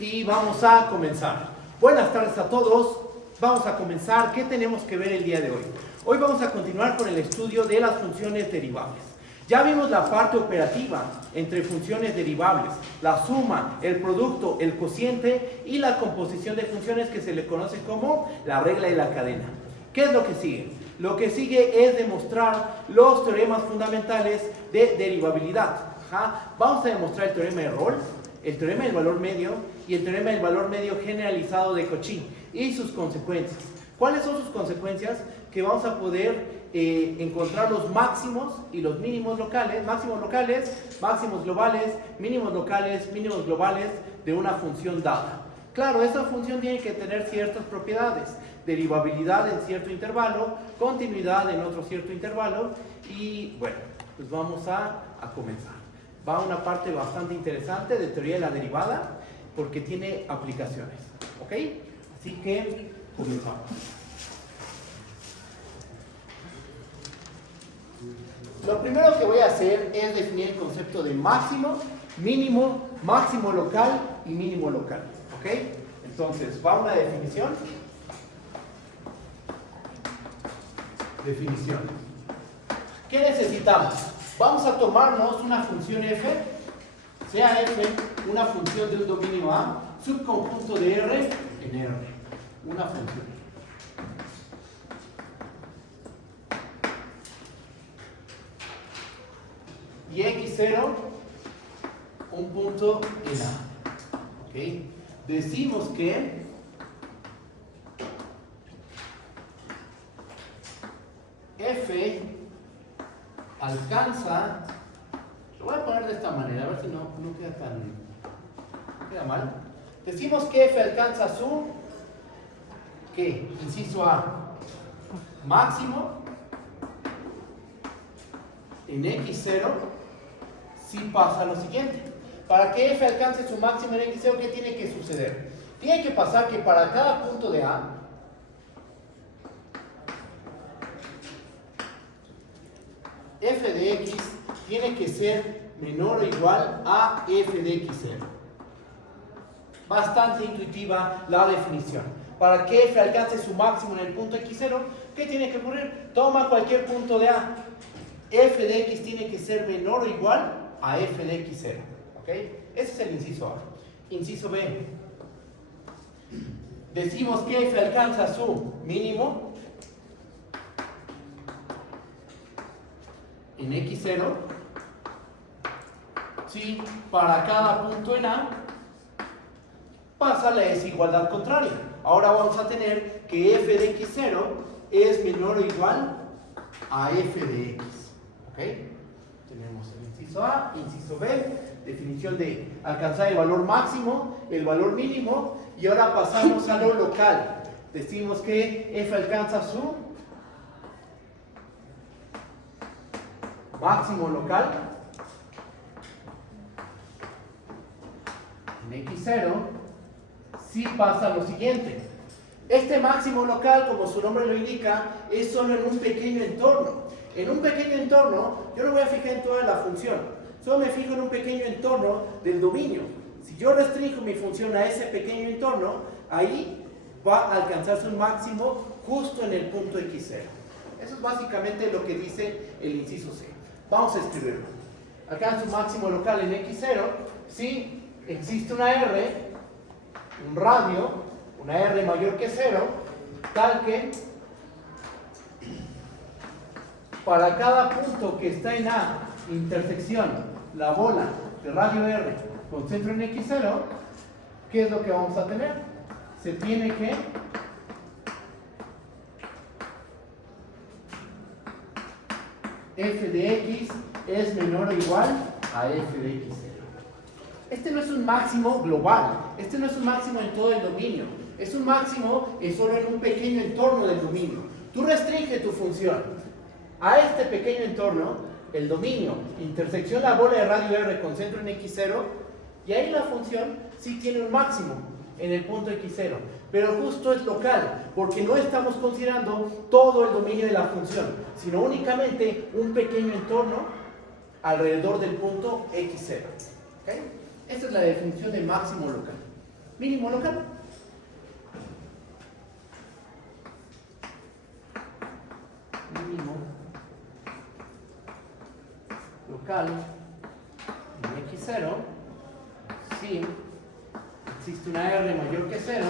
y vamos a comenzar. Buenas tardes a todos. Vamos a comenzar. ¿Qué tenemos que ver el día de hoy? Hoy vamos a continuar con el estudio de las funciones derivables. Ya vimos la parte operativa entre funciones derivables, la suma, el producto, el cociente y la composición de funciones que se le conoce como la regla de la cadena. ¿Qué es lo que sigue? Lo que sigue es demostrar los teoremas fundamentales de derivabilidad. Vamos a demostrar el teorema de Rolle, el teorema del valor medio y el teorema del valor medio generalizado de Cauchy y sus consecuencias. ¿Cuáles son sus consecuencias? Que vamos a poder encontrar los máximos y los mínimos locales, máximos globales, mínimos locales, mínimos globales de una función dada. Claro, esa función tiene que tener ciertas propiedades, derivabilidad en cierto intervalo, continuidad en otro cierto intervalo y bueno, pues vamos a comenzar. Va una parte bastante interesante de teoría de la derivada porque tiene aplicaciones, ¿ok? Así que comenzamos. Lo primero que voy a hacer es definir el concepto de máximo, mínimo, máximo local y mínimo local, ¿ok? Entonces, va una definición. Definición. ¿Qué necesitamos? Vamos a tomarnos una función f, sea f una función de un dominio A, subconjunto de R en R. Una función. Y x0, un punto en A. ¿Okay? Decimos que f alcanza, lo voy a poner de esta manera, a ver si no queda no queda mal. Decimos que f alcanza su, ¿qué? Inciso A, máximo en x0 si pasa lo siguiente. Para que f alcance su máximo en x0, ¿qué tiene que suceder? Tiene que pasar que para cada punto de A, f de x tiene que ser menor o igual a f de x0. Bastante intuitiva la definición. Para que f alcance su máximo en el punto x0, ¿qué tiene que ocurrir? Toma cualquier punto de A. F de x tiene que ser menor o igual a f de x0. ¿Ok? Ese es el inciso A. Inciso B. Decimos que f alcanza su mínimo en x0 si para cada punto en A pasa la desigualdad contraria. Ahora vamos a tener que f de x0 es menor o igual a f de x. ¿Ok? Tenemos el inciso A, inciso B, definición de alcanzar el valor máximo, el valor mínimo, y ahora pasamos a lo local. Decimos que f alcanza su máximo local en x0 si pasa lo siguiente. Este máximo local, como su nombre lo indica, es solo en un pequeño entorno. En un pequeño entorno, yo no voy a fijar en toda la función, solo me fijo en un pequeño entorno del dominio. Si yo restringo mi función a ese pequeño entorno, ahí va a alcanzarse un máximo justo en el punto x0. Eso es básicamente lo que dice el inciso C. Vamos a escribirlo. Alcanza un máximo local en x0 si existe una R, un radio, una R mayor que 0, tal que para cada punto que está en A, intersección, la bola de radio R con centro en x0, ¿qué es lo que vamos a tener? Se tiene que f de x es menor o igual a f de x0. Este no es un máximo global, este no es un máximo en todo el dominio, es un máximo solo en un pequeño entorno del dominio. Tú restringe tu función a este pequeño entorno, el dominio, intersección la bola de radio R con centro en x0, y ahí la función sí tiene un máximo en el punto x0, pero justo es local, porque no estamos considerando todo el dominio de la función, sino únicamente un pequeño entorno alrededor del punto x0. ¿Okay? Esta es la definición de máximo local. mínimo local. Mínimo local en x0 si existe una R mayor que 0,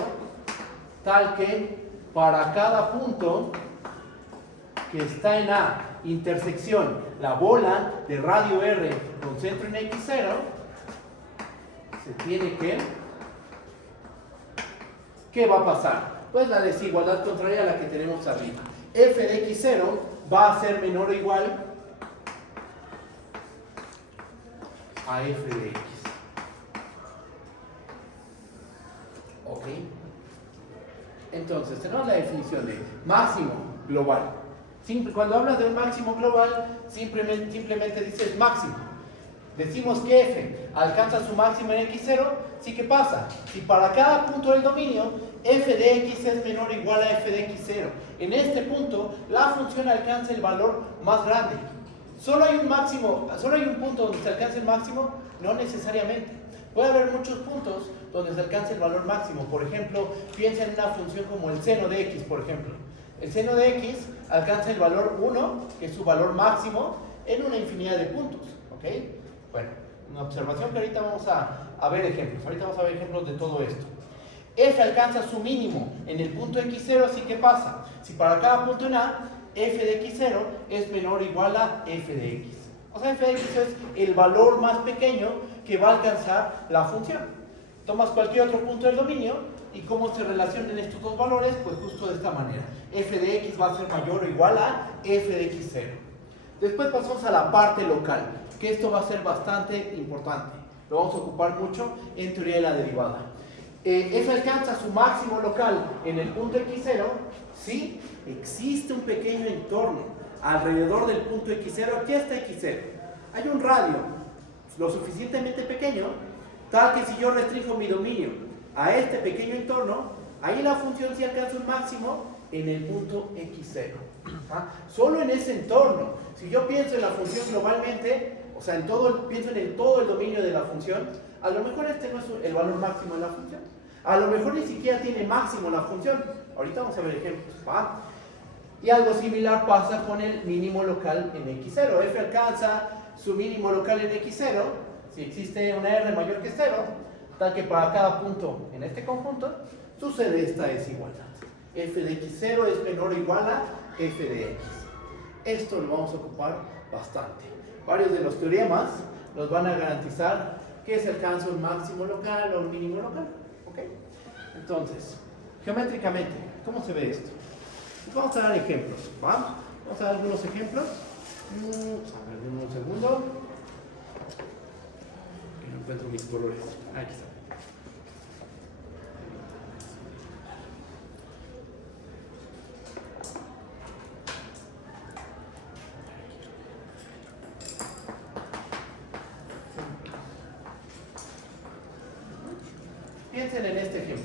tal que para cada punto que está en A, intersección, la bola de radio R con centro en x0, se tiene que... ¿Qué va a pasar? Pues la desigualdad contraria a la que tenemos arriba. F de x0 va a ser menor o igual a f de x. ¿Ok? Entonces, tenemos la definición de máximo global. Cuando hablas de un máximo global, simplemente dices máximo. Decimos que f alcanza su máximo en x0, ¿sí qué pasa? Si para cada punto del dominio, f de x es menor o igual a f de x0, en este punto, la función alcanza el valor más grande. ¿Solo hay un máximo, solo hay un punto donde se alcanza el máximo? No necesariamente. Puede haber muchos puntos donde se alcanza el valor máximo. Por ejemplo, piensa en una función como el seno de x, por ejemplo. El seno de x alcanza el valor 1, que es su valor máximo, en una infinidad de puntos. ¿Ok? Bueno, una observación que ahorita vamos a ver ejemplos. Ahorita vamos a ver ejemplos de todo esto. F alcanza su mínimo en el punto x0, así que pasa. Si para cada punto en A, f de x0 es menor o igual a f de x. O sea, f de x es el valor más pequeño que va a alcanzar la función. Tomas cualquier otro punto del dominio y cómo se relacionan estos dos valores, pues justo de esta manera. F de x va a ser mayor o igual a f de x0. Después pasamos a la parte local, que esto va a ser bastante importante. Lo vamos a ocupar mucho en teoría de la derivada. F alcanza su máximo local en el punto x0 si existe un pequeño entorno alrededor del punto x0. Aquí está x0. Hay un radio lo suficientemente pequeño tal que si yo restringo mi dominio a este pequeño entorno, ahí la función sí alcanza un máximo en el punto x0. Solo en ese entorno. Si yo pienso en la función globalmente, o sea, pienso en todo el dominio de la función, a lo mejor este no es el valor máximo de la función. A lo mejor ni siquiera tiene máximo la función. Ahorita vamos a ver ejemplos. Y algo similar pasa con el mínimo local en x0. F alcanza su mínimo local en x0 si existe una R mayor que 0, tal que para cada punto en este conjunto sucede esta desigualdad. F de x0 es menor o igual a f de x. Esto lo vamos a ocupar bastante. Varios de los teoremas nos van a garantizar que se alcanza un máximo local o un mínimo local. ¿Ok? Entonces, geométricamente, ¿cómo se ve esto? Vamos a dar ejemplos. Vamos a dar algunos ejemplos. A ver, denme un segundo. Que no encuentro mis colores. Aquí está. Piensen en este ejemplo.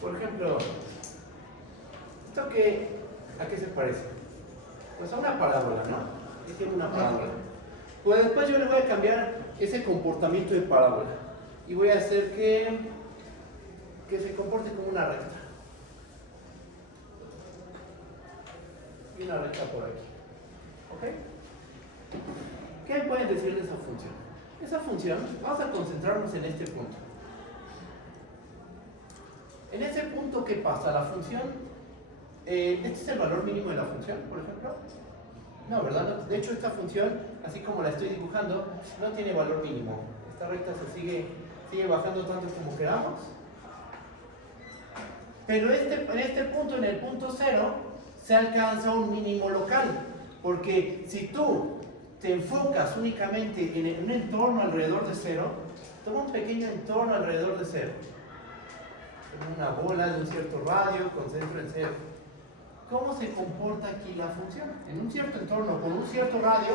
Por ejemplo, ¿esto a qué se parece? Pues a una parábola, ¿no? Es una parábola. Pues después yo le voy a cambiar ese comportamiento de parábola y voy a hacer que se comporte como una recta. Y una recta por aquí. ¿Ok? ¿Qué me pueden decir de esa función? Esa función, vamos a concentrarnos en este punto. En ese punto, ¿qué pasa? La función, ¿este es el valor mínimo de la función, por ejemplo? No, ¿verdad? De hecho, esta función, así como la estoy dibujando, no tiene valor mínimo. Esta recta se sigue bajando tanto como queramos. Pero en este punto, en el punto 0, se alcanza un mínimo local. Porque si tú te enfocas únicamente en un entorno alrededor de 0, toma un pequeño entorno alrededor de 0. Una bola de un cierto radio con centro en 0. ¿Cómo se comporta aquí la función? En un cierto entorno con un cierto radio,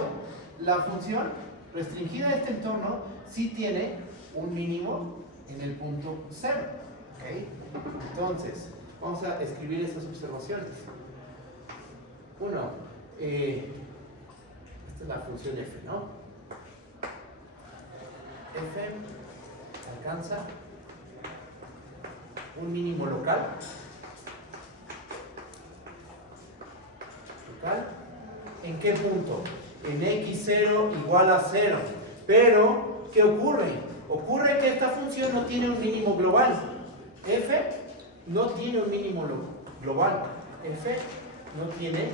la función restringida a este entorno sí tiene un mínimo en el punto 0. ¿Okay? Entonces, vamos a escribir estas observaciones. 1. Esta Esta es la función f, ¿no? F alcanza un mínimo local. ¿En qué punto? En x0 igual a 0. Pero, ¿qué ocurre? Ocurre que esta función no tiene un mínimo global. F no tiene un mínimo global. F no tiene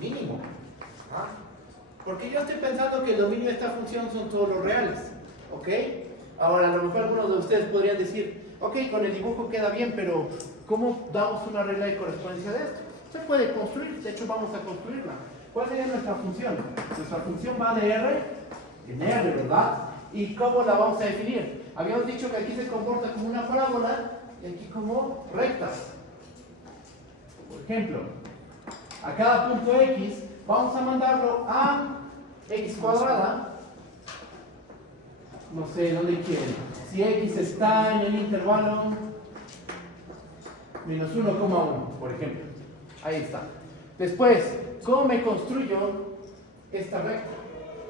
mínimo. ¿Ah? Porque yo estoy pensando que el dominio de esta función son todos los reales. ¿Ok? Ahora, a lo mejor algunos de ustedes podrían decir, ok, con el dibujo queda bien, pero ¿cómo damos una regla de correspondencia de esto? Se puede construir, de hecho vamos a construirla. ¿Cuál sería nuestra función? Nuestra función va de R en R, ¿verdad? ¿Y cómo la vamos a definir? Habíamos dicho que aquí se comporta como una parábola y aquí como rectas. Por ejemplo, a cada punto X vamos a mandarlo a X cuadrada. No sé, ¿dónde quieren? Si X está en el intervalo menos 1,1, por ejemplo. Ahí está. Después, ¿cómo me construyo esta recta?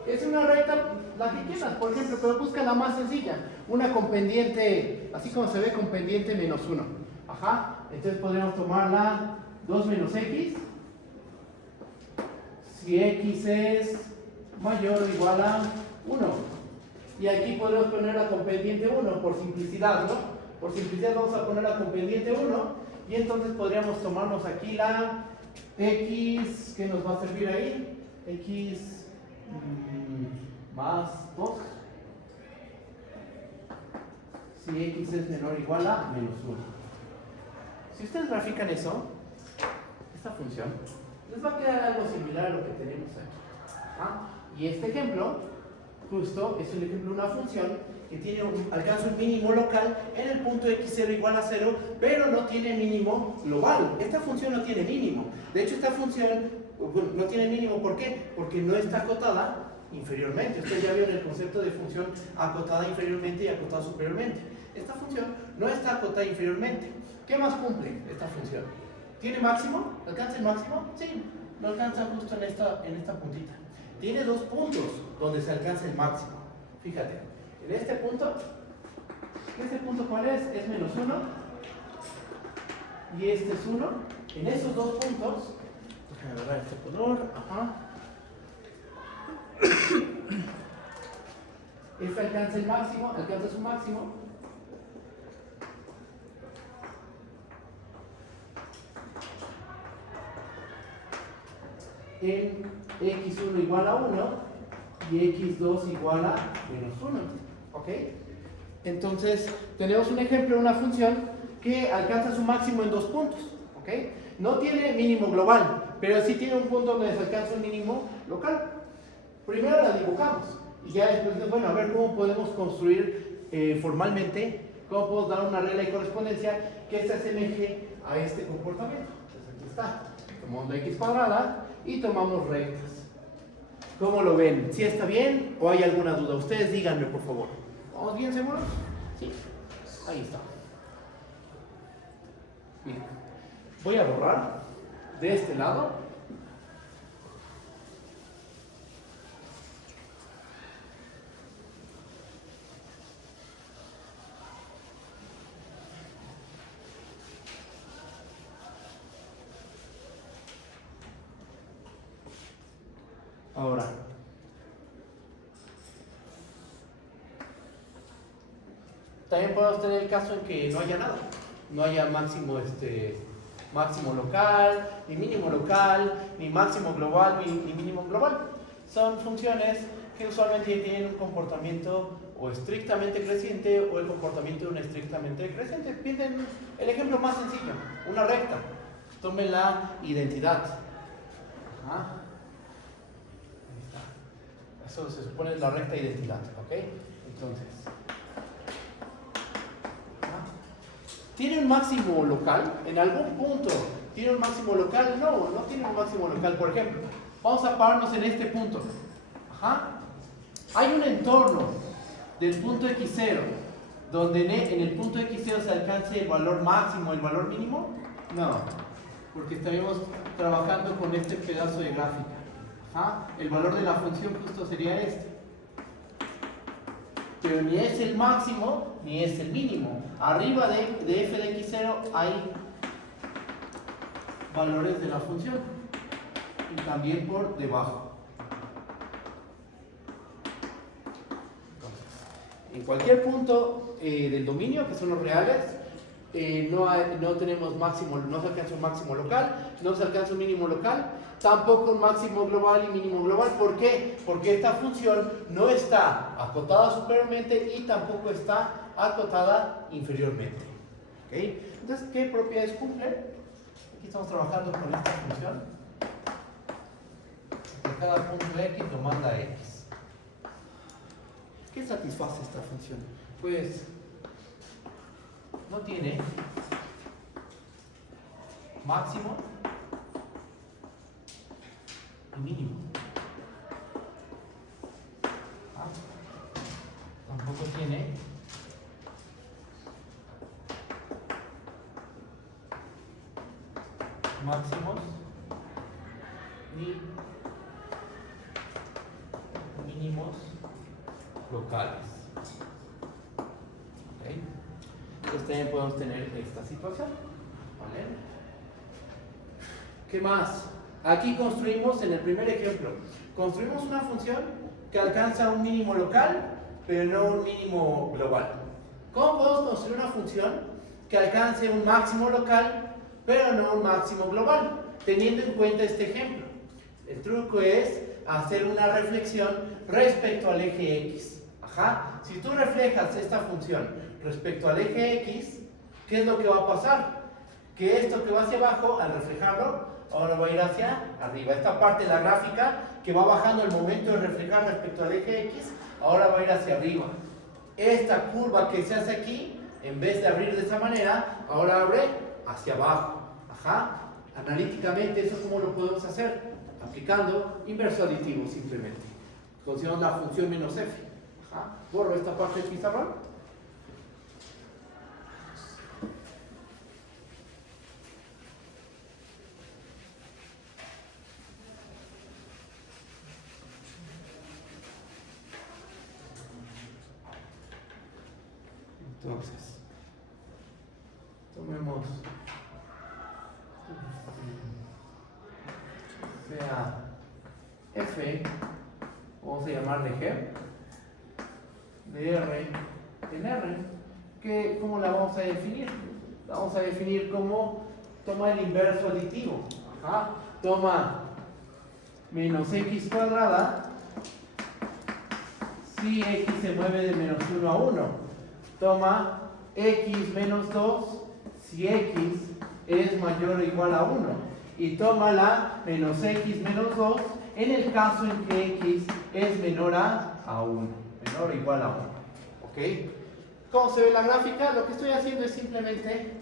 Es una recta, la que quieras, por ejemplo, pero busca la más sencilla. Una con pendiente, así como se ve con pendiente menos 1. Ajá. Entonces podríamos tomar la 2 menos X. Si X es mayor o igual a 1. Y aquí podemos ponerla con pendiente 1 por simplicidad, ¿no? Por simplicidad vamos a ponerla con pendiente 1. Y entonces podríamos tomarnos aquí la X, que nos va a servir ahí, X más 2. Si X es menor o igual a menos 1. Si ustedes grafican eso, esta función, les va a quedar algo similar a lo que tenemos aquí. ¿Ah? Y este ejemplo, justo, es un ejemplo de una función que alcanza un mínimo local en el punto x0 igual a 0, pero no tiene mínimo global. Esta función no tiene mínimo. De hecho, esta función no tiene mínimo. ¿Por qué? Porque no está acotada inferiormente. Ustedes ya vieron el concepto de función acotada inferiormente y acotada superiormente. Esta función no está acotada inferiormente. ¿Qué más cumple esta función? ¿Tiene máximo? ¿Alcanza el máximo? Sí, lo alcanza justo en esta puntita. Tiene dos puntos donde se alcanza el máximo. Fíjate. En este punto, ¿este punto cuál es? Es menos 1 y este es 1. En esos dos puntos, déjame agarrar este color, ajá. Este alcanza el máximo, alcanza su máximo. En x1 igual a 1 y x2 igual a menos 1. ¿Ok? Entonces, tenemos un ejemplo de una función que alcanza su máximo en dos puntos. ¿Ok? No tiene mínimo global, pero sí tiene un punto donde se alcanza un mínimo local. Primero la dibujamos y ya después, bueno, a ver cómo podemos construir formalmente, cómo podemos dar una regla de correspondencia que se asemeje a este comportamiento. Entonces, aquí está. Tomamos la x cuadrada y tomamos rectas. ¿Cómo lo ven? ¿Sí está bien o hay alguna duda? Ustedes díganme, por favor. ¿Vamos bien seguros? Sí. Ahí está. Bien. Voy a borrar de este lado. Ahora, también podemos tener el caso en que no haya nada, no haya máximo local, ni mínimo local, ni máximo global, ni mínimo global. Son funciones que usualmente tienen un comportamiento o estrictamente creciente o el comportamiento de un estrictamente decreciente. Piensen el ejemplo más sencillo, una recta. Tomen la identidad. Ajá. Eso se supone es la recta identidad, ¿ok? Entonces, ¿tiene un máximo local? ¿En algún punto tiene un máximo local? No, no tiene un máximo local. Por ejemplo, vamos a pararnos en este punto. Ajá. Hay un entorno del punto x0 donde en el punto x0 se alcance el valor máximo, el valor mínimo. No, porque estaríamos trabajando con este pedazo de gráfica. Ajá. El valor de la función justo sería este. Pero ni es el máximo ni es el mínimo. Arriba de f de x0 hay valores de la función. Y también por debajo. En cualquier punto del dominio, que son los reales, no tenemos máximo, no se alcanza un máximo local, no se alcanza un mínimo local, tampoco un máximo global y mínimo global. ¿Por qué? Porque esta función no está acotada superiormente y tampoco está acotada inferiormente. ¿Okay? Entonces, ¿qué propiedades cumple? Aquí estamos trabajando con esta función. Por cada punto x lo manda x. ¿Qué satisface esta función? Pues no tiene máximo y mínimo. Tampoco tiene máximos ni mínimos locales. ¿Okay? Entonces también podemos tener esta situación. ¿Vale? ¿Qué más? Aquí construimos, en el primer ejemplo, construimos una función que alcanza un mínimo local, pero no un mínimo global. ¿Cómo podemos construir una función que alcance un máximo local, pero no un máximo global? Teniendo en cuenta este ejemplo. El truco es hacer una reflexión respecto al eje X. Ajá. Si tú reflejas esta función respecto al eje X, ¿qué es lo que va a pasar? Que esto que va hacia abajo, al reflejarlo, ahora va a ir hacia arriba. Esta parte de la gráfica que va bajando el momento de reflejar respecto al eje X, ahora va a ir hacia arriba. Esta curva que se hace aquí, en vez de abrir de esa manera, ahora abre hacia abajo. Ajá. Analíticamente, ¿eso cómo lo podemos hacer? Aplicando inverso aditivo simplemente. Consideramos la función menos f. Ajá. Borro esta parte del pizarrón. Entonces, tomemos sea f, vamos a llamarle g, de r en r, que ¿cómo la vamos a definir? La vamos a definir como toma el inverso aditivo. Ajá. Toma menos x cuadrada si x se mueve de menos 1 a 1. Toma x menos 2 si x es mayor o igual a 1. Y toma la menos x menos 2 en el caso en que x es menor a 1. Menor o igual a 1. ¿Ok? ¿Cómo se ve la gráfica? Lo que estoy haciendo es simplemente,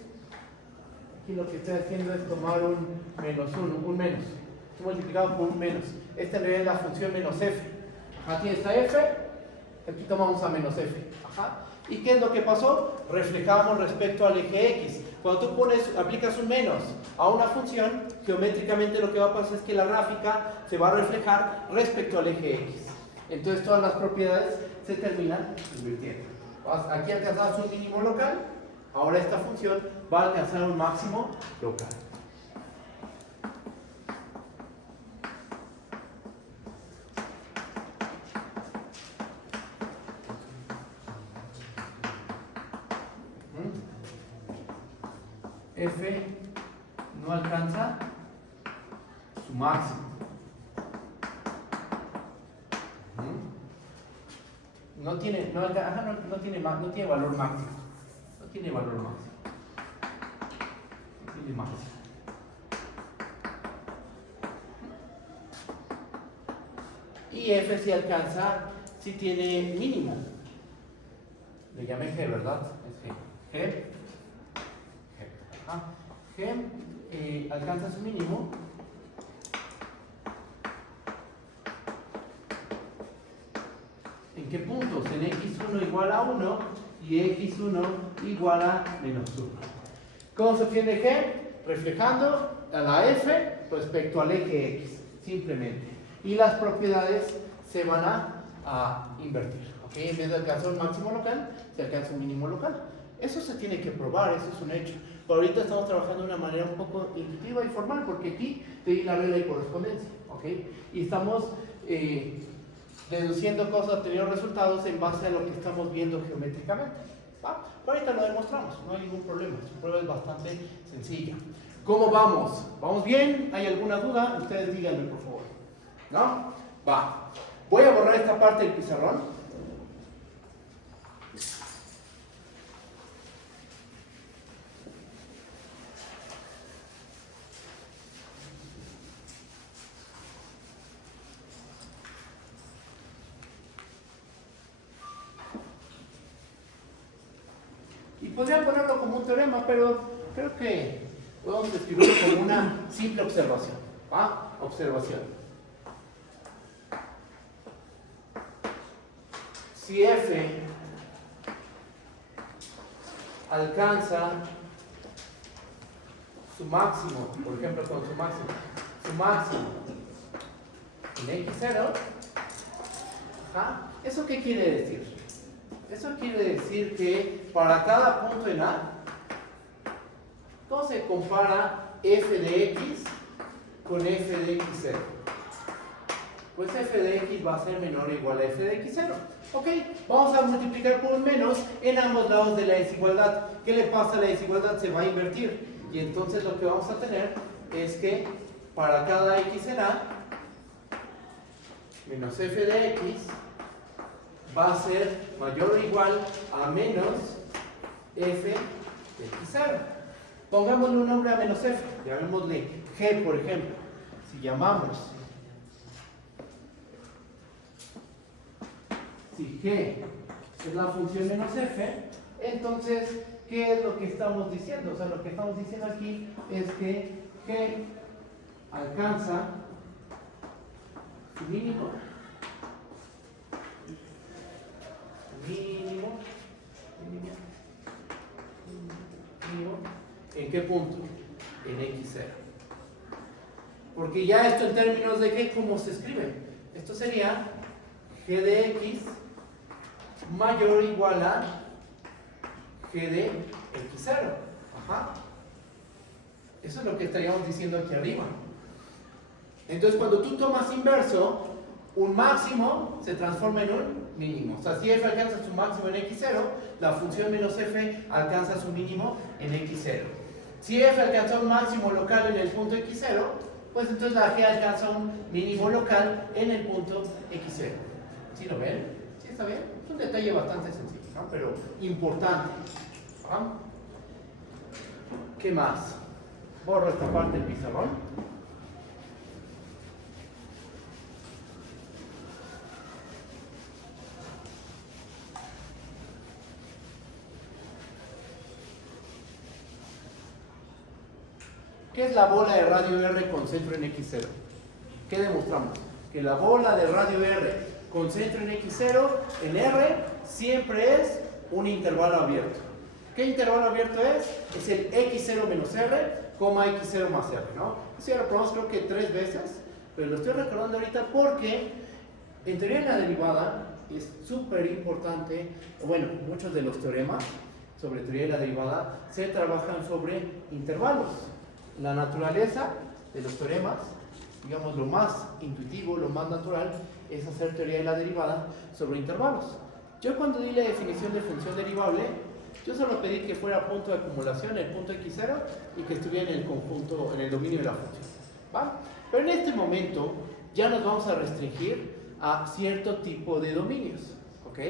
aquí lo que estoy haciendo es tomar un menos 1, un menos. Estoy multiplicado por un menos. Esta en realidad es la función menos f. Aquí está f, aquí tomamos a menos f. Ajá. ¿Y qué es lo que pasó? Reflejamos respecto al eje X. Cuando tú aplicas un menos a una función, geométricamente lo que va a pasar es que la gráfica se va a reflejar respecto al eje X. Entonces todas las propiedades se terminan invirtiendo. Aquí alcanzamos un mínimo local, ahora esta función va a alcanzar un máximo local. F no alcanza su máximo. No tiene valor máximo. No tiene valor máximo. No tiene máximo. Y F si alcanza, si tiene mínimo. Le llamé G, ¿verdad? Es G. G alcanza su mínimo ¿en qué puntos? En x1 igual a 1 y x1 igual a menos 1. ¿Cómo se obtiene G? Reflejando a la f respecto al eje x, simplemente. y las propiedades se van a invertir. ¿Okay? En vez de alcanzar un máximo local, se alcanza un mínimo local. Eso se tiene que probar, eso es un hecho. Pero ahorita estamos trabajando de una manera un poco intuitiva y formal, porque aquí te di la regla de correspondencia. ¿Okay? Y estamos deduciendo cosas, obteniendo resultados en base a lo que estamos viendo geométricamente. ¿Va? Pero ahorita lo demostramos, no hay ningún problema. Su prueba es bastante sencilla. ¿Cómo vamos? ¿Vamos bien? ¿Hay alguna duda? Ustedes díganme, por favor. ¿No? Va. Voy a borrar esta parte del pizarrón. Y podría ponerlo como un teorema, pero creo que podemos escribirlo como una simple observación. ¿Va? Observación. Si F alcanza su máximo, por ejemplo con su máximo en x0, ¿eso qué quiere decir? Eso quiere decir que para cada punto en A, ¿cómo se compara f de x con f de x0? Pues f de x va a ser menor o igual a f de x0. Ok, vamos a multiplicar por un menos en ambos lados de la desigualdad. ¿Qué le pasa a la desigualdad? Se va a invertir. Y entonces lo que vamos a tener es que para cada x en A, menos f de x va a ser mayor o igual a menos f de x0. Pongámosle un nombre a menos f, llamémosle g, por ejemplo. Si llamamos, si g es la función menos f, entonces, ¿qué es lo que estamos diciendo? O sea, lo que estamos diciendo aquí es que g alcanza su mínimo. ¿En qué punto? En x0. Porque ya esto en términos de g, ¿cómo se escribe? Esto sería g de x mayor o igual a g de x0. Ajá. Eso es lo que estaríamos diciendo aquí arriba. Entonces, cuando tú tomas inverso, un máximo se transforma en un mínimo. O sea, si f alcanza su máximo en x0, la función menos f alcanza su mínimo en x0. Si f alcanza un máximo local en el punto x0, pues entonces la g alcanza un mínimo local en el punto x0. ¿Sí lo ven? ¿Sí está bien? Es un detalle bastante sencillo, ¿no? Pero importante. ¿Ah? ¿Qué más? Borro esta parte del pizarrón. ¿Qué es la bola de radio R con centro en x0? ¿Qué demostramos? Que la bola de radio R con centro en x0, en R, siempre es un intervalo abierto. ¿Qué intervalo abierto es? Es el x0 menos R, x0 más R, ¿no? Eso ya lo probamos creo que 3 veces, pero lo estoy recordando ahorita porque en teoría de la derivada es súper importante, bueno, muchos de los teoremas sobre teoría de la derivada se trabajan sobre intervalos. La naturaleza de los teoremas, digamos lo más intuitivo, lo más natural, es hacer teoría de la derivada sobre intervalos. Yo cuando di la definición de función derivable, yo solo pedí que fuera punto de acumulación, el punto x0, y que estuviera en el conjunto, en el dominio de la función. ¿Va? Pero en este momento ya nos vamos a restringir a cierto tipo de dominios. ¿Ok?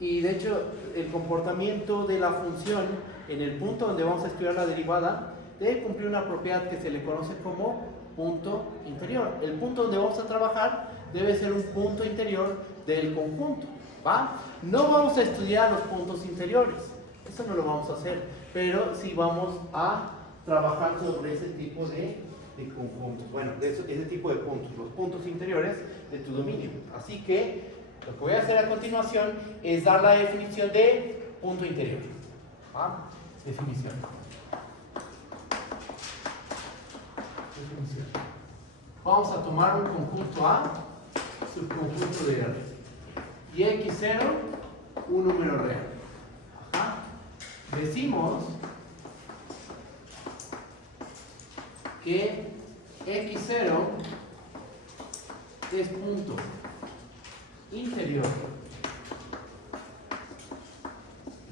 Y de hecho, el comportamiento de la función en el punto donde vamos a estudiar la derivada debe cumplir una propiedad que se le conoce como punto interior. El punto donde vamos a trabajar debe ser un punto interior del conjunto. ¿Va? No vamos a estudiar los puntos interiores, eso no lo vamos a hacer, pero sí vamos a trabajar sobre ese tipo de conjuntos, bueno, de ese tipo de puntos, los puntos interiores de tu dominio. Así que lo que voy a hacer a continuación es dar la definición de punto interior. ¿Va? Definición. vamos a tomar un conjunto A, subconjunto de R. Y X0, un número real. Ajá. Decimos que X0 es punto interior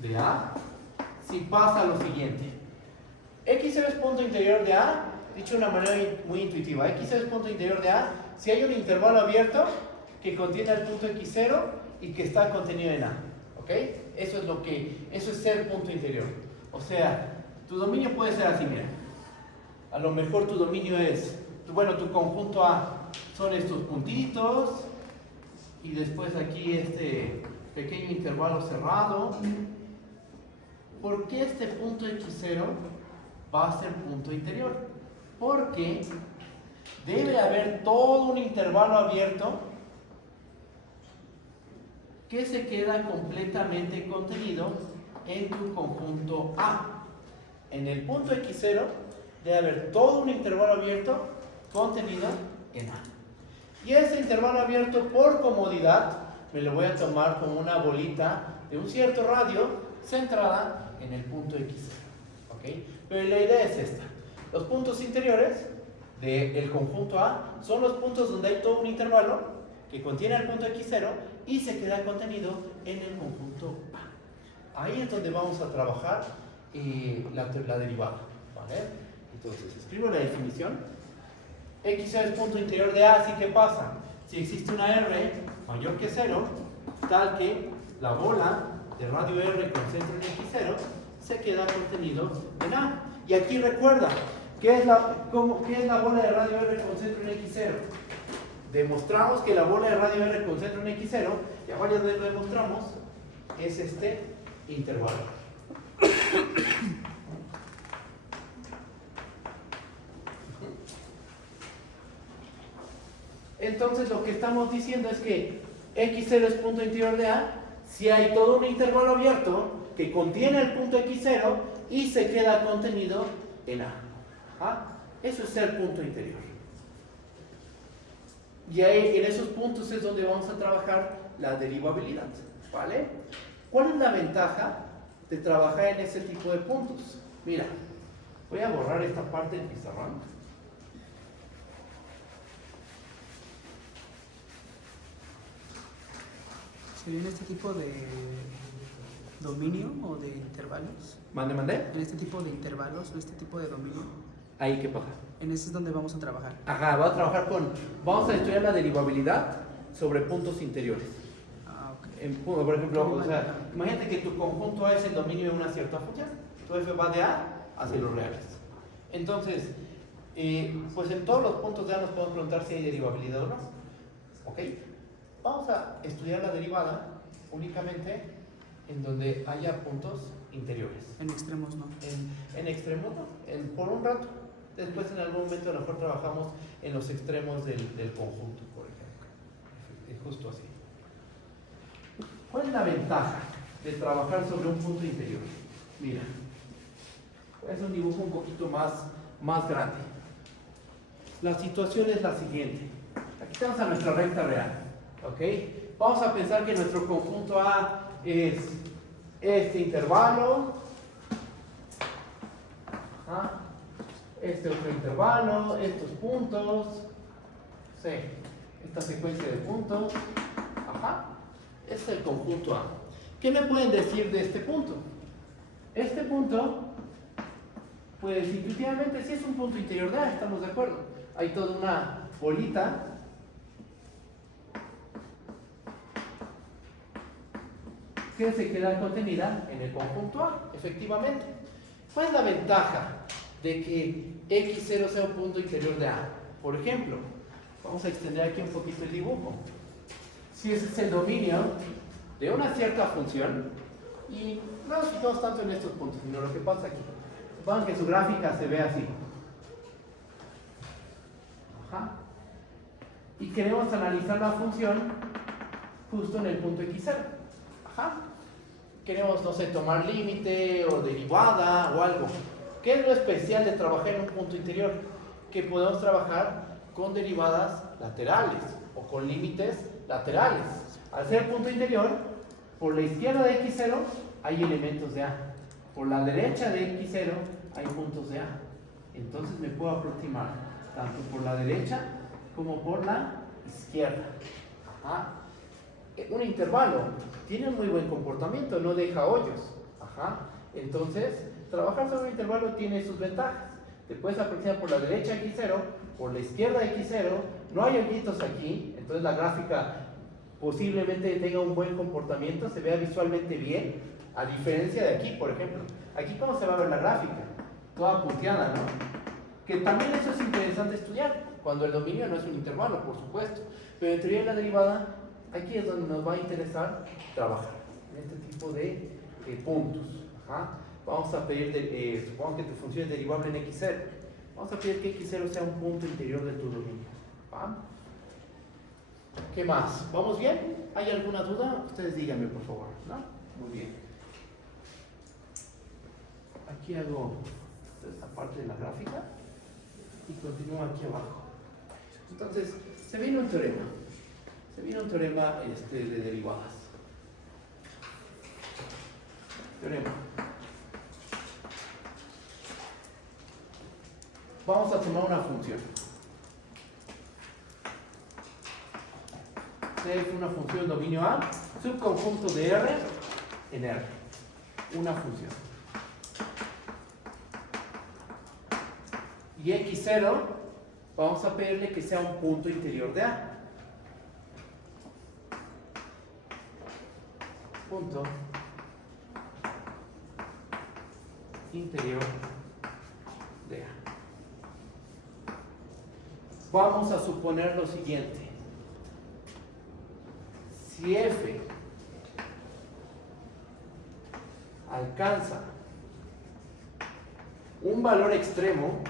de A si pasa lo siguiente. X0 es punto interior de A, dicho de una manera muy intuitiva. X0 es punto interior de A si hay un intervalo abierto que contiene el punto X0 y que está contenido en A. ¿Ok? Eso es ser punto interior. O sea, tu dominio puede ser así, mira. A lo mejor tu dominio es, bueno, tu conjunto A son estos puntitos y después aquí este pequeño intervalo cerrado. ¿Por qué este punto X0 va a ser punto interior? Porque debe haber todo un intervalo abierto que se queda completamente contenido en tu conjunto A. En el punto X0 debe haber todo un intervalo abierto contenido en A. Y ese intervalo abierto, por comodidad, me lo voy a tomar como una bolita de un cierto radio centrada en el punto X0. ¿Ok? Pero la idea es esta. Los puntos interiores del conjunto A son los puntos donde hay todo un intervalo que contiene el punto X0 y se queda contenido en el conjunto A. Ahí es donde vamos a trabajar la derivada. ¿Vale? Entonces, escribo la definición. X0 es punto interior de A, así que pasa. Si existe una R mayor que 0, tal que la bola de radio R con centro en X0 se queda contenido en A. Y aquí recuerda, ¿qué es la bola de radio R con centro en X0? Demostramos que la bola de radio R con centro en X0, ya varias veces lo demostramos, es este intervalo. Entonces lo que estamos diciendo es que X0 es punto interior de A si hay todo un intervalo abierto que contiene el punto X0 y se queda contenido en A. ¿Ah? Eso es ser punto interior. Y ahí, en esos puntos es donde vamos a trabajar la derivabilidad. ¿Vale? ¿Cuál es la ventaja de trabajar en ese tipo de puntos? Mira, voy a borrar esta parte del pizarrón. ¿En este tipo de dominio o de intervalos? ¿Mande? ¿En este tipo de intervalos o este tipo de dominio? ¿Ahí qué pasa? En ese es donde vamos a trabajar. Ajá, vamos a estudiar la derivabilidad sobre puntos interiores. Ah, ok. Por ejemplo, o sea, imagínate que tu conjunto A es el dominio de una cierta función. Tu f va de A hacia los reales. Entonces, pues en todos los puntos de A nos podemos preguntar si hay derivabilidad o no. ¿Ok? Vamos a estudiar la derivada únicamente en donde haya puntos interiores. En extremos no. En extremos no, por un rato. Después en algún momento a lo mejor trabajamos en los extremos del conjunto, por ejemplo. Es justo así. ¿Cuál es la ventaja de trabajar sobre un punto interior? Mira, es un dibujo un poquito más grande. La situación es la siguiente. Aquí tenemos a nuestra recta real. ¿Ok? Vamos a pensar que nuestro conjunto A es este intervalo, este otro intervalo, estos puntos, sí, esta secuencia de puntos, este es el conjunto A. ¿Qué me pueden decir de este punto? Este punto, pues intuitivamente sí es un punto interior de A, estamos de acuerdo. Hay toda una bolita que se queda contenida en el conjunto A, efectivamente. ¿Cuál es la ventaja de que X0 sea un punto interior de A? Por ejemplo, vamos a extender aquí un poquito el dibujo. Si ese es el dominio de una cierta función, y no nos fijamos tanto en estos puntos, sino lo que pasa aquí. Supongan que su gráfica se ve así. Y queremos analizar la función justo en el punto X0. Queremos, no sé, tomar límite o derivada o algo. ¿Qué es lo especial de trabajar en un punto interior? Que podemos trabajar con derivadas laterales o con límites laterales. Al ser punto interior, por la izquierda de x0 hay elementos de A. Por la derecha de x0 hay puntos de A. Entonces me puedo aproximar tanto por la derecha como por la izquierda. Ajá. Un intervalo tiene un muy buen comportamiento, no deja hoyos. Ajá. Entonces, trabajar sobre un intervalo tiene sus ventajas. Te puedes aproximar por la derecha x0, por la izquierda x0, no hay hoyitos aquí, entonces la gráfica posiblemente tenga un buen comportamiento, se vea visualmente bien, a diferencia de aquí, por ejemplo. Aquí, ¿cómo se va a ver la gráfica? Toda punteada, ¿no? Que también eso es interesante estudiar, cuando el dominio no es un intervalo, por supuesto, pero en teoría de la derivada, aquí es donde nos va a interesar trabajar, en este tipo de puntos. Ajá. Vamos a pedir, supongamos que tu función es derivable en x0, vamos a pedir que x0 sea un punto interior de tu dominio. ¿Va? ¿Qué más? ¿Vamos bien? ¿Hay alguna duda? Ustedes díganme, por favor. ¿No? Muy bien. Aquí hago esta parte de la gráfica y continúo aquí abajo. Entonces, se viene un teorema. Se viene un teorema de derivadas. Teorema. Vamos a tomar una función. C es una función dominio A, subconjunto de R en R. Una función. Y x0, vamos a pedirle que sea un punto interior de A. Punto interior de A. Vamos a suponer lo siguiente. Si f alcanza un valor extremo,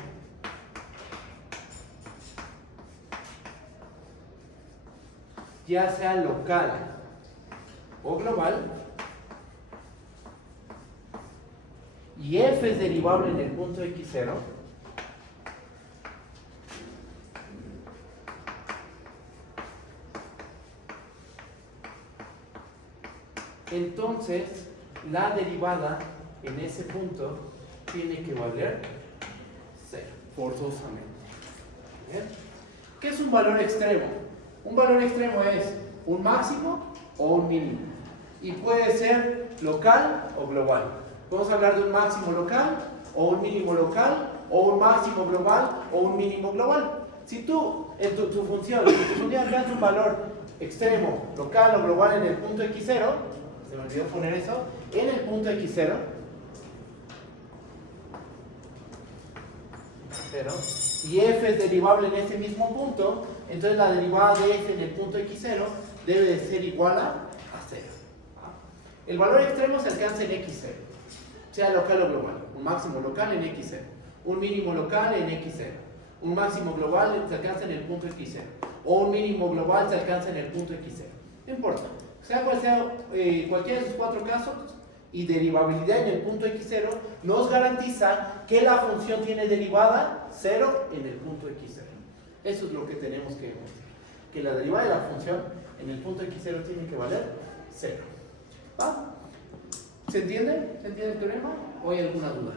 ya sea local o global, y f es derivable en el punto x0, entonces la derivada en ese punto tiene que valer 0, forzosamente. ¿Bien? ¿Qué es un valor extremo? Un valor extremo es un máximo o un mínimo. Y puede ser local o global. Podemos hablar de un máximo local, o un mínimo local, o un máximo global, o un mínimo global. Si tú, en tu función alcanza un valor extremo, local o global en el punto x0, se me olvidó poner eso, en el punto x0, y f es derivable en ese mismo punto, entonces la derivada de f en el punto x0 debe de ser igual a 0. El valor extremo se alcanza en x0, sea local o global, un máximo local en x0, un mínimo local en x0, un máximo global se alcanza en el punto x0, o un mínimo global se alcanza en el punto x0. No importa, sea cual sea cualquiera de esos cuatro casos, y derivabilidad en el punto x0 nos garantiza que la función tiene derivada 0 en el punto x0. Eso es lo que tenemos que demostrar, que la derivada de la función en el punto x0 tiene que valer 0. ¿Va? ¿Se entiende? ¿Se entiende el teorema? ¿O hay alguna duda?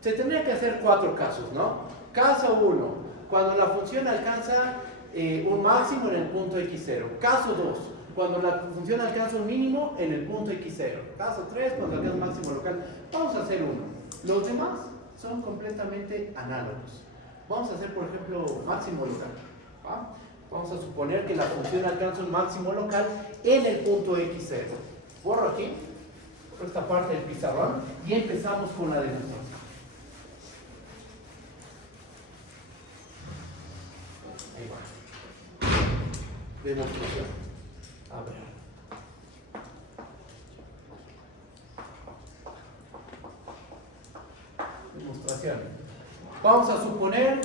Se tendría que hacer cuatro casos, ¿no? Caso 1, cuando la función alcanza un máximo en el punto x0. Caso 2, cuando la función alcanza un mínimo en el punto x0. Caso 3, cuando alcanza un máximo local. Vamos a hacer uno. Los demás son completamente análogos. Vamos a hacer, por ejemplo, máximo local. ¿Va? Vamos a suponer que la función alcanza un máximo local en el punto x0. Borro aquí, por esta parte del pizarrón, y empezamos con la deducción. Ahí va. Demostración. A ver. Demostración. Vamos a suponer,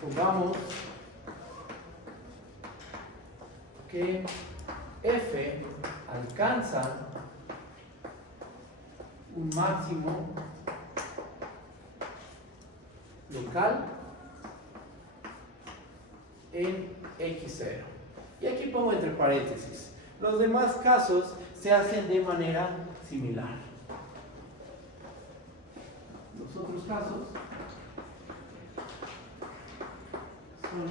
supongamos que f alcanza un máximo local en x0. Y aquí pongo entre paréntesis. Los demás casos se hacen de manera similar. Los otros casos son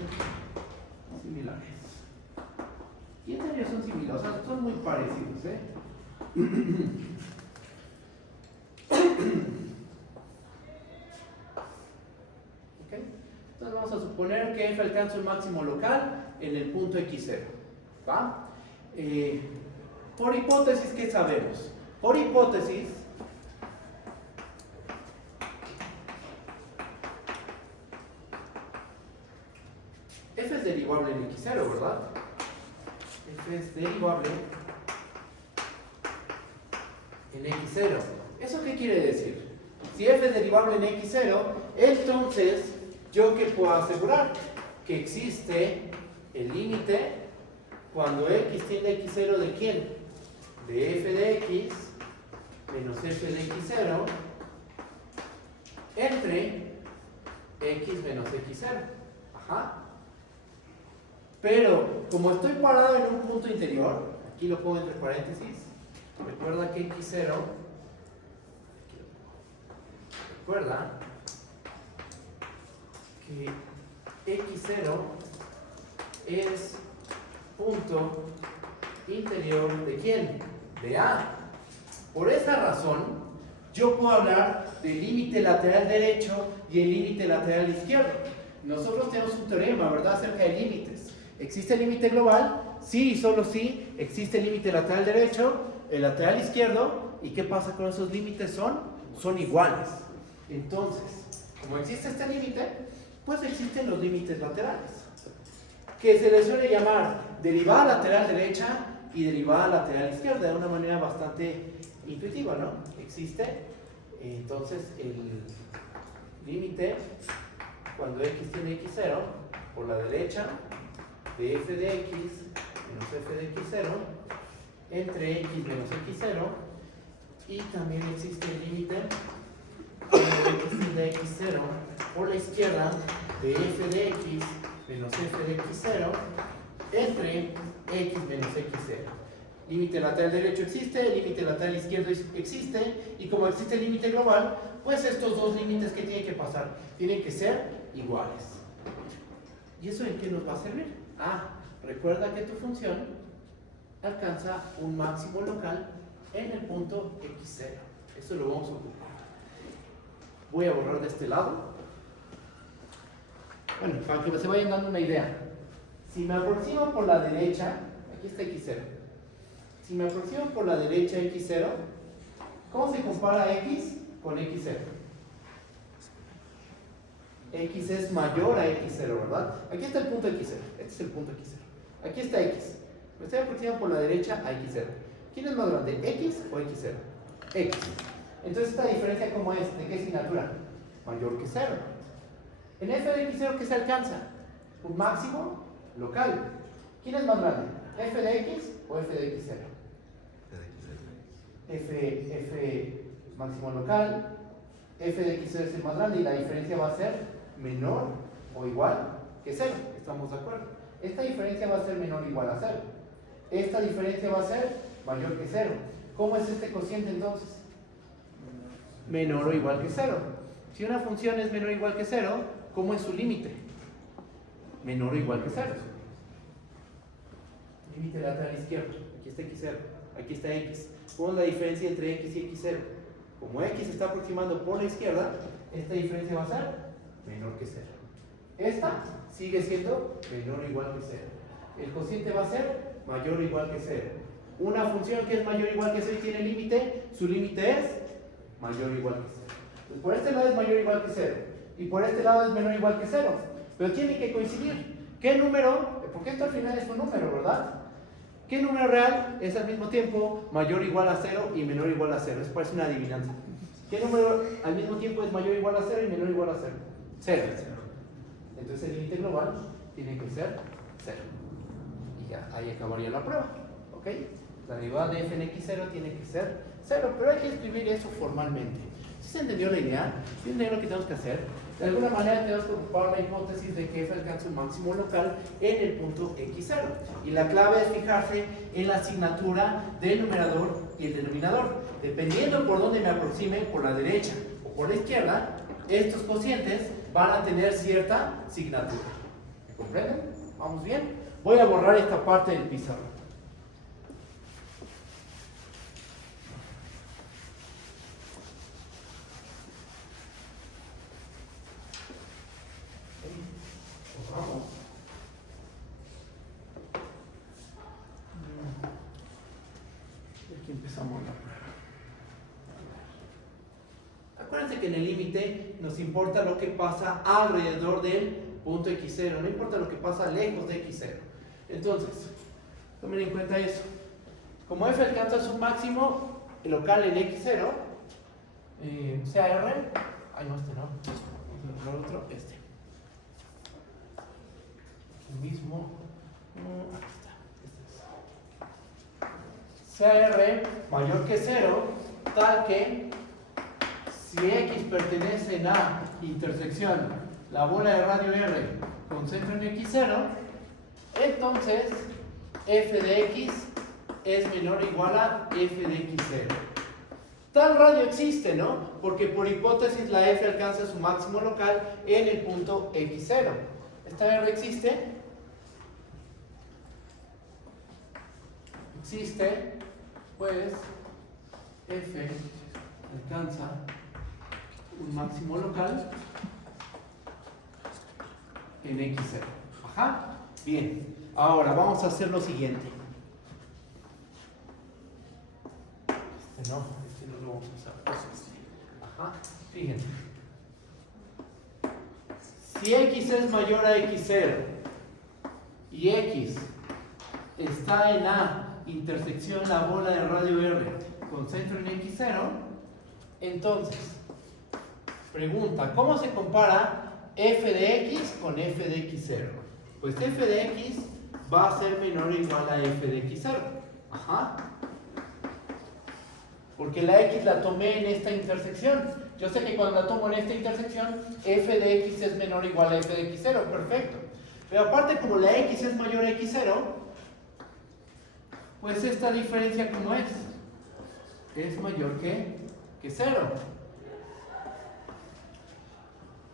similares. Y en serio son similares, o sea, son muy parecidos, ¿eh? Okay. Entonces vamos a suponer que f alcanza un máximo local en el punto x0. ¿Va? Por hipótesis, ¿qué sabemos? Por hipótesis, f es derivable en x0, ¿verdad? F es derivable en x0. ¿Eso qué quiere decir? Si f es derivable en x0, entonces, ¿yo qué puedo asegurar? Que existe el límite cuando x tiende a x0 ¿de quién? De f de x menos f de x0 entre x menos x0. Ajá. Pero, como estoy parado en un punto interior, aquí lo pongo entre paréntesis, recuerda que x0, recuerda que x0 es punto interior ¿de quién? De A. Por esa razón, yo puedo hablar del límite lateral derecho y el límite lateral izquierdo. Nosotros tenemos un teorema, ¿verdad?, acerca de límites. ¿Existe el límite global? Sí y solo sí. Existe el límite lateral derecho, el lateral izquierdo. ¿Y qué pasa con esos límites? Son iguales. Entonces, como existe este límite, pues existen los límites laterales, que se les suele llamar derivada lateral derecha y derivada lateral izquierda, de una manera bastante intuitiva, ¿no? Existe, entonces, el límite cuando x tiene x0 por la derecha de f de x menos f de x0 entre x menos x0, y también existe el límite cuando x tiende a x0 por la izquierda de f de x menos f de x0 entre x menos x0. Límite lateral derecho existe, límite lateral izquierdo existe, y como existe el límite global, pues estos dos límites que tienen que pasar tienen que ser iguales. ¿Y eso en qué nos va a servir? Recuerda que tu función alcanza un máximo local en el punto x0. Eso lo vamos a ocupar. Voy a borrar de este lado. Bueno, para que se vayan dando una idea. Si me aproximo por la derecha, aquí está x0. Si me aproximo por la derecha x0, ¿cómo se compara x con x0? X es mayor a x0, ¿verdad? Aquí está el punto x0. Este es el punto x0. Aquí está x. Me estoy aproximando por la derecha a x0. ¿Quién es más grande, x o x0? X. Entonces, esta diferencia, ¿cómo es? ¿De qué asignatura? Mayor que 0. En f de x0, ¿qué se alcanza? Un máximo local. ¿Quién es más grande? ¿F de x o f de x0? F máximo local. F de x0 es el más grande y la diferencia va a ser menor o igual que 0. ¿Estamos de acuerdo? Esta diferencia va a ser menor o igual a 0. Esta diferencia va a ser mayor que 0. ¿Cómo es este cociente entonces? Menor o igual que 0. Si una función es menor o igual que 0, ¿cómo es su límite? Menor o igual que 0. Límite lateral izquierdo. Aquí está x0. Aquí está x. ¿Cómo es la diferencia entre x y x0? Como x se está aproximando por la izquierda, esta diferencia va a ser menor que 0. Esta sigue siendo menor o igual que 0. El cociente va a ser mayor o igual que 0. Una función que es mayor o igual que 0 y tiene límite, su límite es mayor o igual que 0. Entonces, por este lado es mayor o igual que 0. Y por este lado es menor o igual que 0. Pero tiene que coincidir. ¿Qué número? Porque esto al final es un número, ¿verdad? ¿Qué número real es al mismo tiempo mayor o igual a 0 y menor o igual a 0? Es parece una adivinanza. ¿Qué número al mismo tiempo es mayor o igual a 0 y menor o igual a 0? 0. Entonces el límite global tiene que ser 0. Y ya, ahí acabaría la prueba. ¿Ok? La derivada de f en x0 tiene que ser 0, pero hay que escribir eso formalmente. ¿Sí se entendió la idea? ¿Sí se entendió lo que tenemos que hacer? De alguna manera tenemos que ocupar la hipótesis de que f alcanza un máximo local en el punto x0. Y la clave es fijarse en la asignatura del numerador y el denominador. Dependiendo por dónde me aproxime, por la derecha o por la izquierda, estos cocientes van a tener cierta asignatura. ¿Me comprenden? ¿Vamos bien? Voy a borrar esta parte del pizarrón. Vamos. Aquí empezamos la prueba. Acuérdense que en el límite nos importa lo que pasa alrededor del punto x0, no importa lo que pasa lejos de x0. Entonces, tomen en cuenta eso. Como f alcanza su máximo local en x0, CR, ay no, este no, vamos a poner otro, este. El mismo, aquí está, este es. CR mayor que 0, tal que si x pertenece a intersección la bola de radio R con centro en x0, entonces f de x es menor o igual a f de x0. Tal radio existe, ¿no? Porque por hipótesis la f alcanza su máximo local en el punto x0. ¿Esta R existe? Existe, pues f alcanza un máximo local en x0. Ajá. Bien. Ahora vamos a hacer lo siguiente. Este no lo vamos a usar. Pues este. Ajá. Fíjense. Si x es mayor a x0 y x está en la intersección la bola de radio R con centro en x0, entonces, pregunta, ¿cómo se compara f de x con f de x0? Pues f de x va a ser menor o igual a f de x0. Ajá. Porque la x la tomé en esta intersección. Yo sé que cuando la tomo en esta intersección, f de x es menor o igual a f de x0. Perfecto. Pero aparte, como la x es mayor a x0, pues esta diferencia, ¿cómo es? Es mayor que 0.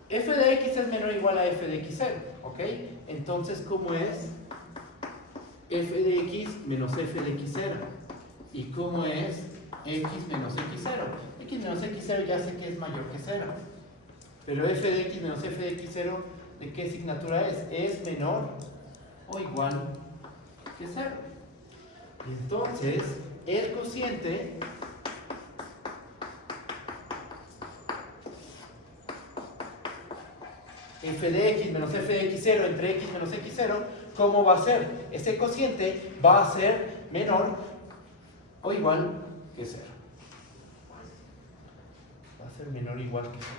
F de x es menor o igual a f de x0, ¿ok? Entonces, ¿cómo es f de x menos f de x0? ¿Y cómo es x menos x0? X menos x0 ya sé que es mayor que 0. Pero f de x menos f de x0, ¿de qué asignatura es? Es menor o igual que 0. Y entonces, el cociente f de x menos f de x0 entre x menos x0, ¿cómo va a ser? Ese cociente va a ser menor o igual que 0. Va a ser menor o igual que 0.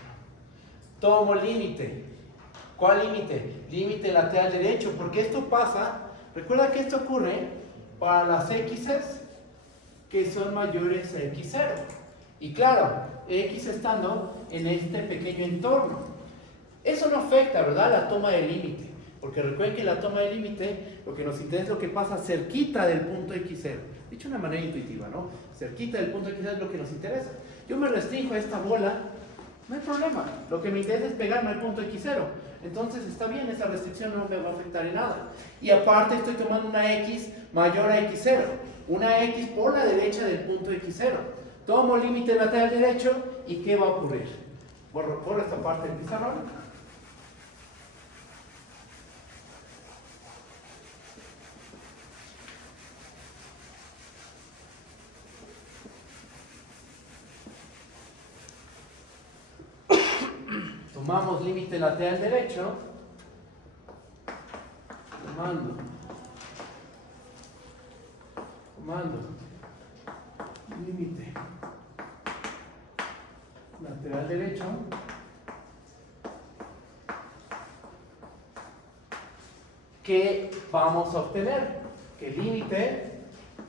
Tomo límite. ¿Cuál límite? Límite lateral derecho, porque esto pasa, recuerda que esto ocurre para las x's que son mayores a x0. Y claro, x estando en este pequeño entorno. Eso no afecta, ¿verdad?, la toma de límite. Porque recuerden que la toma de límite, lo que nos interesa es lo que pasa cerquita del punto x0. Dicho de una manera intuitiva, ¿no? Cerquita del punto x0 es lo que nos interesa. Yo me restringo a esta bola, no hay problema. Lo que me interesa es pegarme al punto x0. Entonces está bien, esa restricción no me va a afectar en nada. Y aparte estoy tomando una x mayor a x0. Una x por la derecha del punto x0. Tomo límite lateral derecho y ¿qué va a ocurrir? Borro esta parte del pizarrón. Tomamos límite lateral derecho, tomando límite lateral derecho, ¿qué vamos a obtener? Que el límite,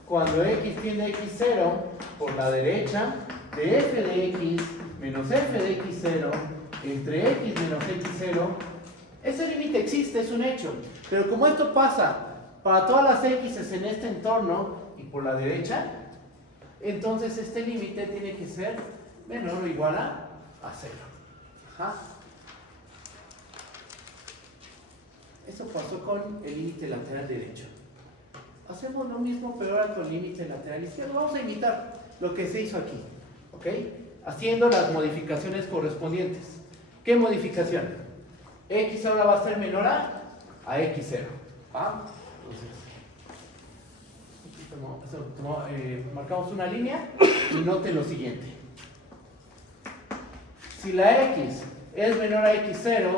cuando x tiende a x0 por la derecha, de f de x menos f de x0 entre x menos x0. Ese límite existe, es un hecho. Pero como esto pasa para todas las x en este entorno y por la derecha, entonces este límite tiene que ser menor o igual a 0. Ajá. Eso pasó con el límite lateral derecho. Hacemos lo mismo, pero ahora con el límite lateral izquierdo. Vamos a imitar lo que se hizo aquí, ¿ok? Haciendo las modificaciones correspondientes. ¿Qué modificación? X ahora va a ser menor a x0. ¿Ah? Entonces, marcamos una línea y noten lo siguiente. Si la x es menor a x0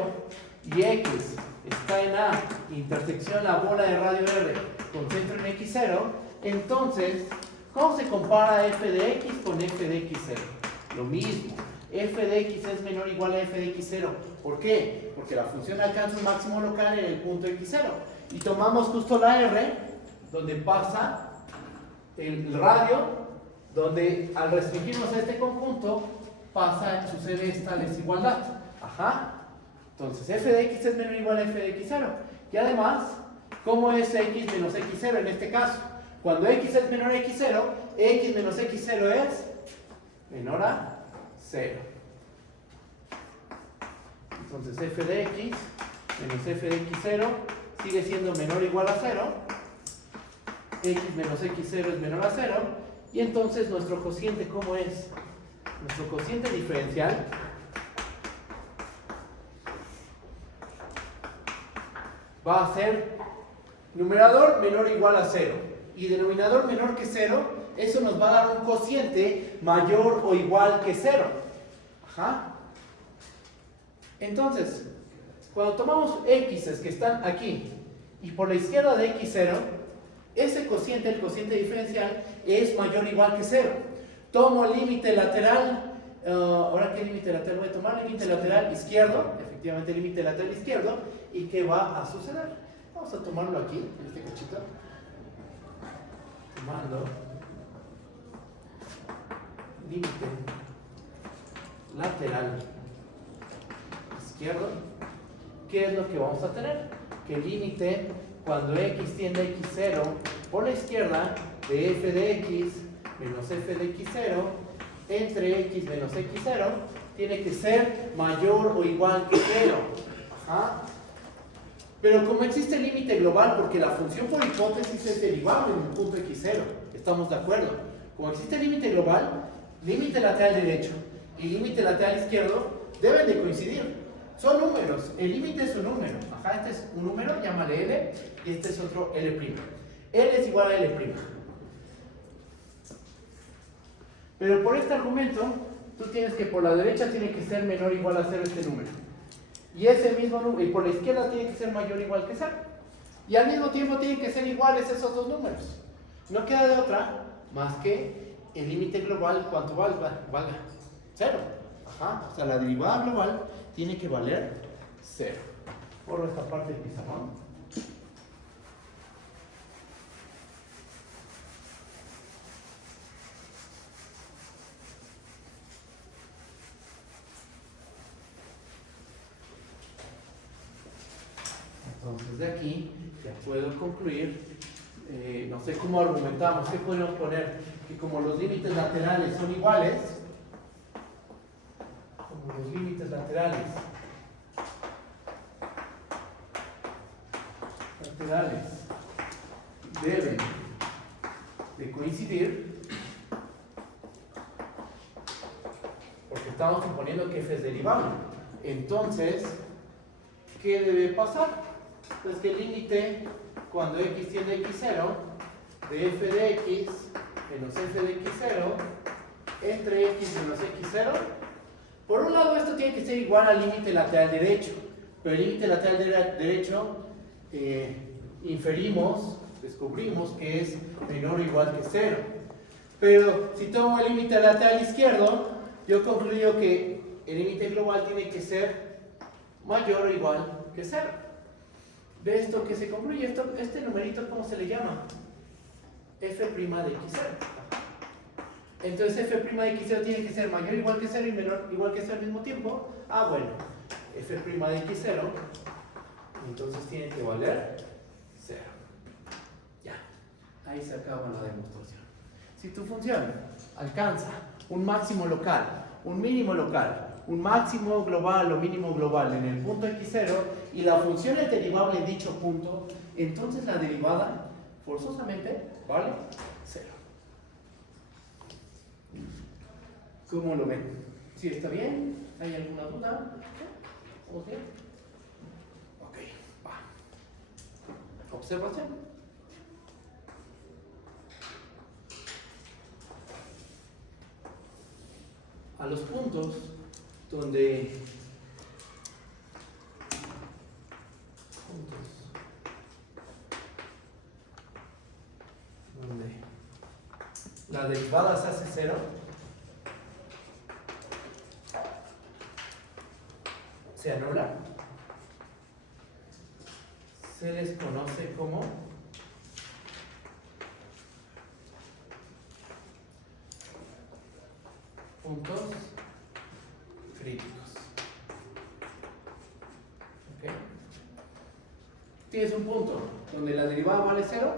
y x está en A, intersección la bola de radio R con centro en x0, entonces, ¿cómo se compara f de x con f de x0? Lo mismo, f de x es menor o igual a f de x0. ¿Por qué? Porque la función alcanza un máximo local en el punto x0. Y tomamos justo la R, donde pasa el radio, donde al restringirnos a este conjunto, sucede esta desigualdad. Ajá. Entonces, f de x es menor o igual a f de x0. Y además, ¿cómo es x menos x0 en este caso? Cuando x es menor a x0, x menos x0 es menor a 0. Entonces, f de x menos f de x0 sigue siendo menor o igual a 0. X menos x0 es menor a 0. Y entonces, nuestro cociente, ¿cómo es? Nuestro cociente diferencial va a ser numerador menor o igual a 0 y denominador menor que 0. Eso nos va a dar un cociente mayor o igual que 0. Ajá. Entonces, cuando tomamos x's que están aquí y por la izquierda de x0, ese cociente, el cociente diferencial, es mayor o igual que 0. Tomo el límite lateral. ¿Ahora qué límite lateral voy a tomar? Límite lateral izquierdo, efectivamente límite lateral izquierdo. ¿Y qué va a suceder? Vamos a tomarlo aquí, en este cachito. Tomando límite lateral izquierdo. ¿Qué es lo que vamos a tener? Que el límite, cuando x tiende a x0 por la izquierda, de f de x menos f de x0 entre x menos x0 tiene que ser mayor o igual que 0. Ajá. Pero como existe límite global, porque la función por hipótesis es derivable en el punto x0, ¿estamos de acuerdo? Como existe límite global, límite lateral derecho y límite lateral izquierdo deben de coincidir. Son números, el límite es un número. Ajá, este es un número, llámale L, y este es otro L'. L es igual a L'. Pero por este argumento, tú tienes que por la derecha tiene que ser menor o igual a 0 este número. Y ese mismo número, y por la izquierda tiene que ser mayor o igual que 0. Y al mismo tiempo tienen que ser iguales esos dos números. No queda de otra más que el límite global, ¿cuánto valga? 0. Ajá, o sea, la derivada global tiene que valer 0. Borro esta parte del pizarrón. Entonces de aquí ya puedo concluir, no sé cómo argumentamos, ¿qué podemos poner? Que como los límites laterales son iguales, deben de coincidir, porque estamos suponiendo que f es derivable. Entonces, ¿qué debe pasar? Pues que el límite, cuando x tiende a x0, de f de x menos f de x0 entre x menos x0, por un lado esto tiene que ser igual al límite lateral derecho, pero el límite lateral derecho descubrimos que es menor o igual que 0. Pero si tomo el límite lateral izquierdo, yo concluyo que el límite global tiene que ser mayor o igual que 0. ¿De esto que se concluye? Este numerito, ¿cómo se le llama? F' de x0. Entonces f' de x0 tiene que ser mayor o igual que 0 y menor o igual que 0 al mismo tiempo. Ah, bueno, f' de x0, entonces tiene que valer 0. Ya, ahí se acaba la demostración. Si tu función alcanza un máximo local, un mínimo local, un máximo global o mínimo global en el punto x0 y la función es derivable en dicho punto, entonces la derivada forzosamente vale 0. ¿Cómo lo ven? ¿Sí está bien? ¿Hay alguna duda? ¿Ok? Ok, va. Observación. A los puntos donde la derivada se hace 0, se anula, se les conoce como puntos críticos. ¿Ok? Tienes un punto donde la derivada vale 0,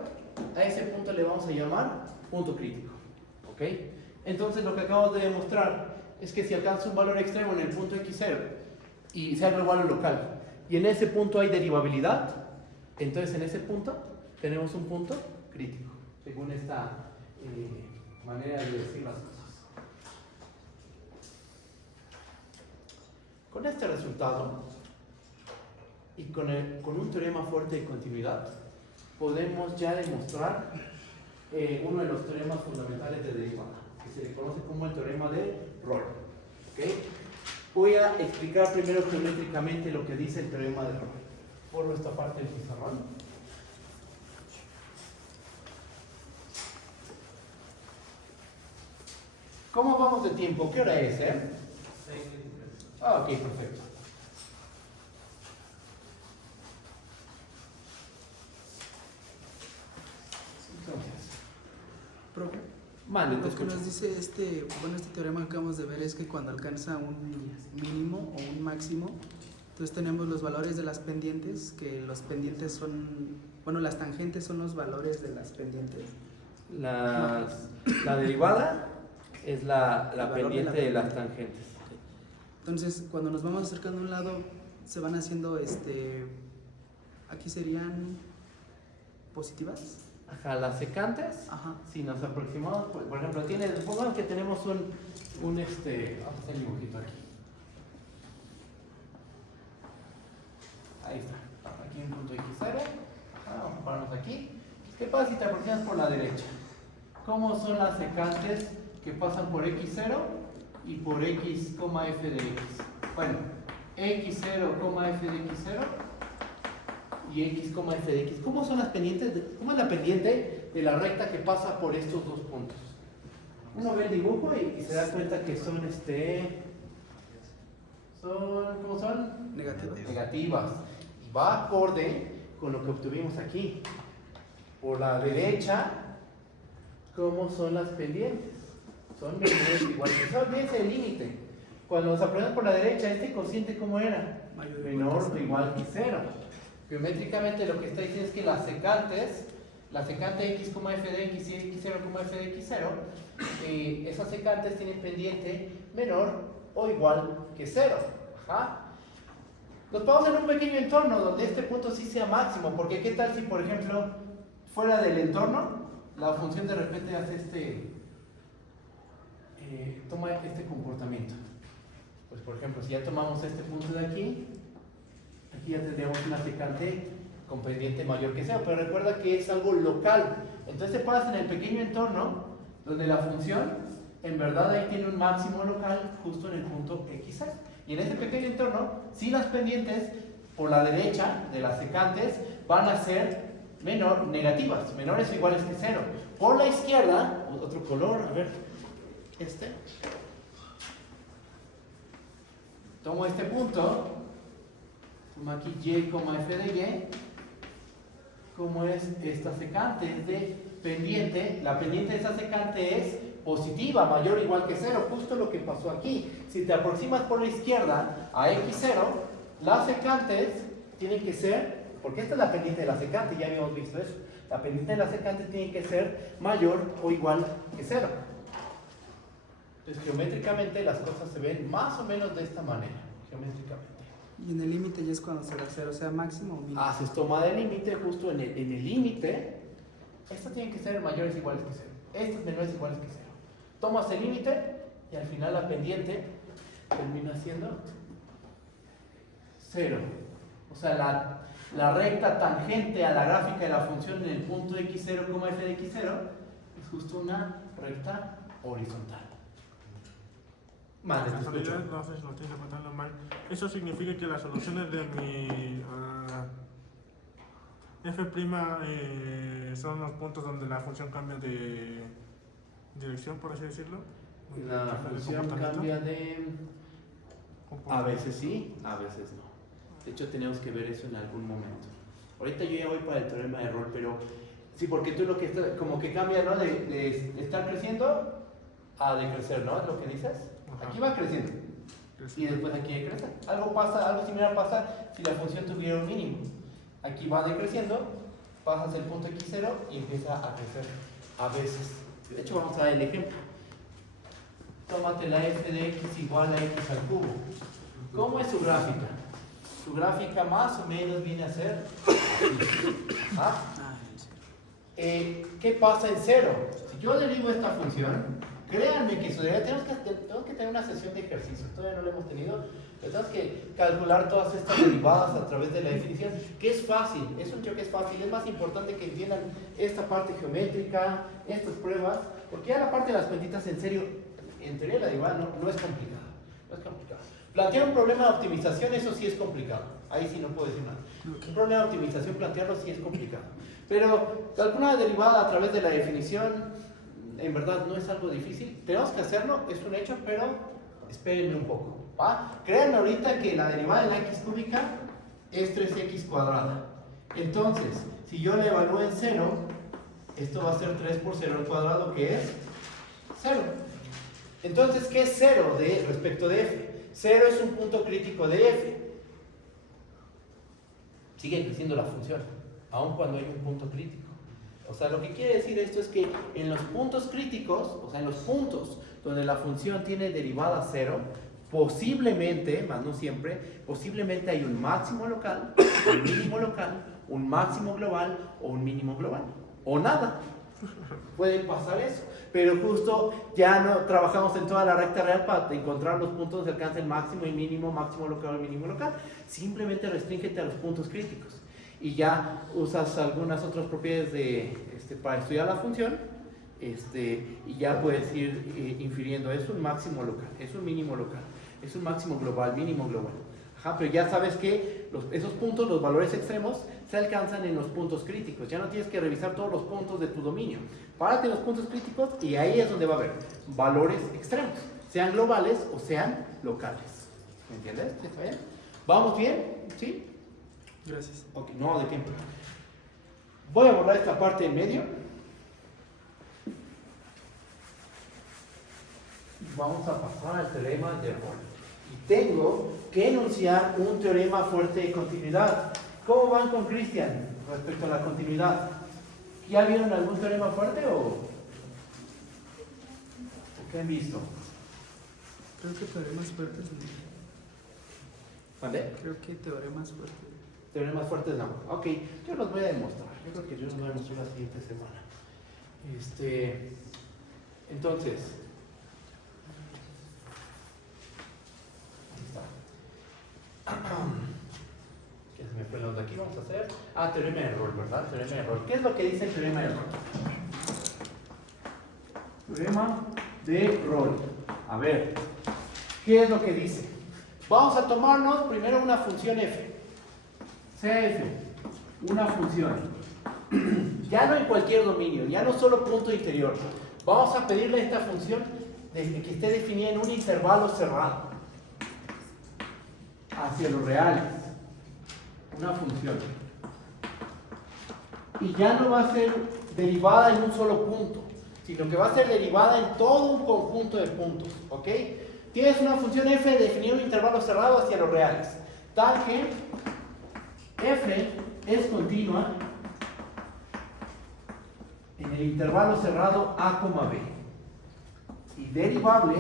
a ese punto le vamos a llamar punto crítico. ¿Ok? Entonces lo que acabamos de demostrar es que si alcanza un valor extremo en el punto x0 y sea global o local, y en ese punto hay derivabilidad, entonces en ese punto tenemos un punto crítico, según esta manera de decir las cosas. Con este resultado y con un teorema fuerte de continuidad, podemos ya demostrar uno de los teoremas fundamentales de derivada, que se le conoce como el teorema de Rolle. ¿Okay? Voy a explicar primero geométricamente lo que dice el teorema de Rolle. Por esta parte del pizarrón. ¿Cómo vamos de tiempo? ¿Qué hora es, Ah, ok, perfecto. Entonces, Profe, mande, te lo que escucho. nos dice este teorema que acabamos de ver es que cuando alcanza un mínimo o un máximo, entonces tenemos los valores de las pendientes, que los pendientes son, bueno, las tangentes son los valores de las pendientes. La derivada es la valor pendiente de de la las tangentes. Entonces, cuando nos vamos acercando a un lado, se van haciendo, aquí serían positivas. Ajá, las secantes, Ajá. si nos aproximamos, por ejemplo, supongamos que tenemos vamos a hacer el dibujito aquí. Ahí está, aquí un punto x0, vamos a pararnos aquí. ¿Qué pasa si te aproximas por la derecha? ¿Cómo son las secantes que pasan por x0 y por x, f de x? Bueno, x0, f de x0 y x, f de x. ¿Cómo son las pendientes? ¿Cómo es la pendiente de la recta que pasa por estos dos puntos? Uno ve el dibujo y se da cuenta que son ¿cómo son? Negativas. Y va acorde con lo que obtuvimos aquí. Por la derecha, ¿cómo son las pendientes? Son menores o iguales. Olvídense el límite. Cuando nos aprendemos por la derecha, este cociente, ¿cómo era? Menor o igual que 0. Geométricamente lo que está diciendo es que las secantes, la secante x, f de x y x0, f de x0, esas secantes tienen pendiente menor o igual que 0. Ajá. Nos ponemos en un pequeño entorno donde este punto sí sea máximo, porque ¿qué tal si, por ejemplo, fuera del entorno, la función de repente hace toma este comportamiento? Pues, por ejemplo, si ya tomamos este punto de aquí, aquí ya tendríamos una secante con pendiente mayor que 0, pero recuerda que es algo local. Entonces te paras en el pequeño entorno donde la función en verdad ahí tiene un máximo local justo en el punto x. Y en ese pequeño entorno, si las pendientes por la derecha de las secantes van a ser negativas, menores o iguales que 0. Por la izquierda, otro color, a ver, tomo este punto, tomo aquí y, f de y, como es esta secante, es de pendiente, la pendiente de esa secante es positiva, mayor o igual que 0, justo lo que pasó aquí. Si te aproximas por la izquierda a x0, las secantes tienen que ser, porque esta es la pendiente de la secante, ya habíamos visto eso, la pendiente de la secante tiene que ser mayor o igual que 0. Entonces geométricamente las cosas se ven más o menos de esta manera, geométricamente. Y en el límite ya es cuando será 0, o sea, máximo o mínimo. Haces toma de límite, justo en el límite, estas tienen que ser mayores o iguales que 0, estas menores o iguales que 0. Tomas el límite y al final la pendiente termina siendo 0. O sea, la recta tangente a la gráfica de la función en el punto x0, f de x0 es justo una recta horizontal. Vale, La casualidad, no sé si lo estoy interpretando mal. Eso significa que las soluciones de mi f' son los puntos donde la función cambia de dirección, por así decirlo. La función cambia de... A veces sí, a veces no. De hecho, tenemos que ver eso en algún momento. Ahorita yo ya voy para el teorema de Rolle, pero sí, porque tú lo que está, como que cambia, ¿no? De estar creciendo a decrecer, ¿no? Es lo que dices. Ajá. Aquí va creciendo y después aquí decrece. Algo similar pasa si la función tuviera un mínimo. Aquí va decreciendo, pasas el punto x0 y empieza a crecer a veces. De hecho, vamos a dar el ejemplo. Tómate la f de x igual a x al cubo. ¿Cómo es su gráfica? Su gráfica más o menos viene a ser... ¿Ah? ¿Qué pasa en 0? Si yo derivo esta función, créanme que tenemos que tener una sesión de ejercicios, todavía no lo hemos tenido, pero tenemos que calcular todas estas derivadas a través de la definición, que es fácil, es un hecho que es fácil, es más importante que entiendan esta parte geométrica, estas pruebas, porque ya la parte de las cuentitas en serio, en teoría la derivada no es complicada, no es complicada. Plantear un problema de optimización, eso sí es complicado, ahí sí no puedo decir nada. Un problema de optimización, plantearlo sí es complicado. Pero calcular una derivada a través de la definición, en verdad no es algo difícil. Tenemos que hacerlo, es un hecho, pero espérenme un poco, ¿va? Créanme ahorita que la derivada de la x cúbica es 3x cuadrada. Entonces, si yo la evalúo en 0, esto va a ser 3 por 0 al cuadrado, que es 0. Entonces, ¿qué es 0 respecto de f? 0 es un punto crítico de f. Sigue creciendo la función, aun cuando hay un punto crítico. O sea, lo que quiere decir esto es que en los puntos críticos, o sea, en los puntos donde la función tiene derivada 0, posiblemente, más no siempre, posiblemente hay un máximo local, un mínimo local, un máximo global o un mínimo global. O nada. Puede pasar eso. Pero justo ya no trabajamos en toda la recta real para encontrar los puntos donde alcanza el máximo y mínimo, máximo local y mínimo local. Simplemente restríngete a los puntos críticos. Y ya usas algunas otras propiedades para estudiar la función, y ya puedes ir infiriendo, es un máximo local, es un mínimo local, es un máximo global, mínimo global. Ajá, pero ya sabes que esos puntos, los valores extremos, se alcanzan en los puntos críticos. Ya no tienes que revisar todos los puntos de tu dominio. Párate en los puntos críticos y ahí es donde va a haber valores extremos, sean globales o sean locales. ¿Me entiendes? ¿Está bien? ¿Vamos bien? ¿Sí? Gracias. Ok, no, ¿de qué? Voy a borrar esta parte en medio. Vamos a pasar al teorema de Rolle. Y tengo que enunciar un teorema fuerte de continuidad. ¿Cómo van con Cristian respecto a la continuidad? ¿Ya vieron algún teorema fuerte o qué han visto? Creo que teoremas fuertes no. ¿Vale? Creo que teoremas fuertes. Teoremas fuertes no. Ok, yo los voy a demostrar. Yo creo que yo los voy a demostrar la siguiente semana. Entonces, ahí está. Que se me fue la onda aquí. Vamos a hacer. Teorema de Rolle, ¿verdad? Teorema de Rolle. ¿Qué es lo que dice el teorema de Rolle? Teorema de Rolle. A ver, ¿qué es lo que dice? Vamos a tomarnos primero una función f. CF, una función, ya no en cualquier dominio, ya no solo punto interior. Vamos a pedirle a esta función desde que esté definida en un intervalo cerrado hacia los reales, una función. Y ya no va a ser derivada en un solo punto, sino que va a ser derivada en todo un conjunto de puntos, ¿ok? Tienes una función f de definir un intervalo cerrado hacia los reales, tal que f es continua en el intervalo cerrado a, b y derivable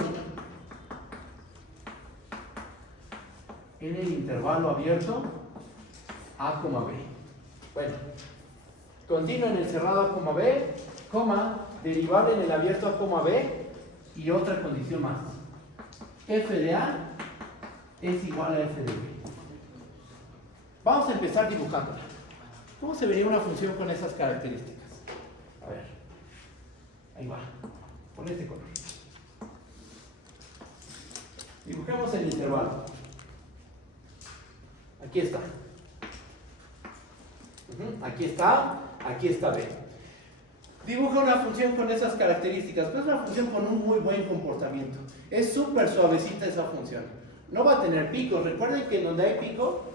en el intervalo abierto a, b. Bueno, continua en el cerrado a, b, derivable en el abierto a, b y otra condición más. F de a es igual a f de b. Vamos a empezar dibujándola. ¿Cómo se vería una función con esas características? A ver, ahí va, con este color. Dibujemos el intervalo. Aquí está. Aquí está B. Dibuja una función con esas características, pero es una función con un muy buen comportamiento. Es súper suavecita esa función. No va a tener picos. Recuerden que donde hay pico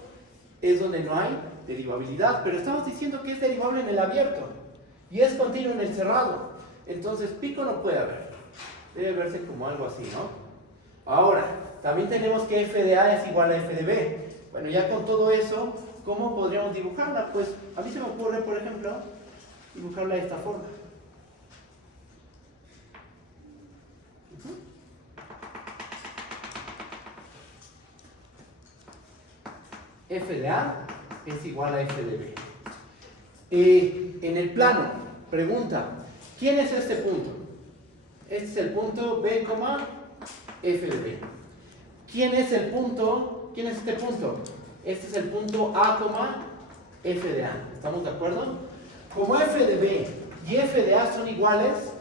es donde no hay derivabilidad, pero estamos diciendo que es derivable en el abierto y es continuo en el cerrado. Entonces pico no puede haber. Debe verse como algo así, ¿no? Ahora, también tenemos que f de a es igual a f de b. Bueno, ya con todo eso, ¿cómo podríamos dibujarla? Pues a mí se me ocurre, por ejemplo, dibujarla de esta forma. F de a es igual a f de b. En el plano, pregunta, ¿quién es este punto? Este es el punto b, f de b. ¿Quién es el punto? ¿Quién es este punto? Este es el punto a, f de a. ¿Estamos de acuerdo? Como f de b y f de a son iguales,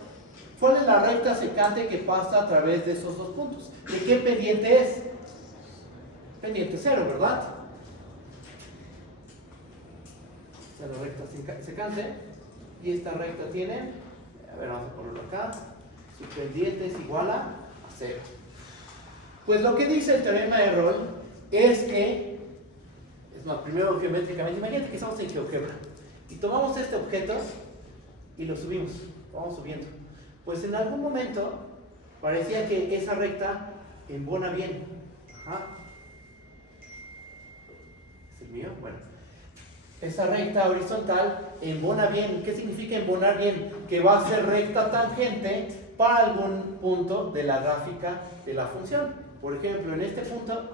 ¿cuál es la recta secante que pasa a través de esos dos puntos? ¿De qué pendiente es? Pendiente 0, ¿verdad? Esta es la recta secante y esta recta tiene, a ver, vamos a ponerlo acá, su pendiente es igual a 0. Pues lo que dice el teorema de Roy es que, es más, primero geométricamente, imagínate que estamos en GeoGebra y tomamos este objeto y lo subimos, vamos subiendo. Pues en algún momento parecía que esa recta embona bien. Ajá. ¿Es el mío? Bueno. Esa recta horizontal embona bien. ¿Qué significa embonar bien? Que va a ser recta tangente para algún punto de la gráfica de la función. Por ejemplo, en este punto,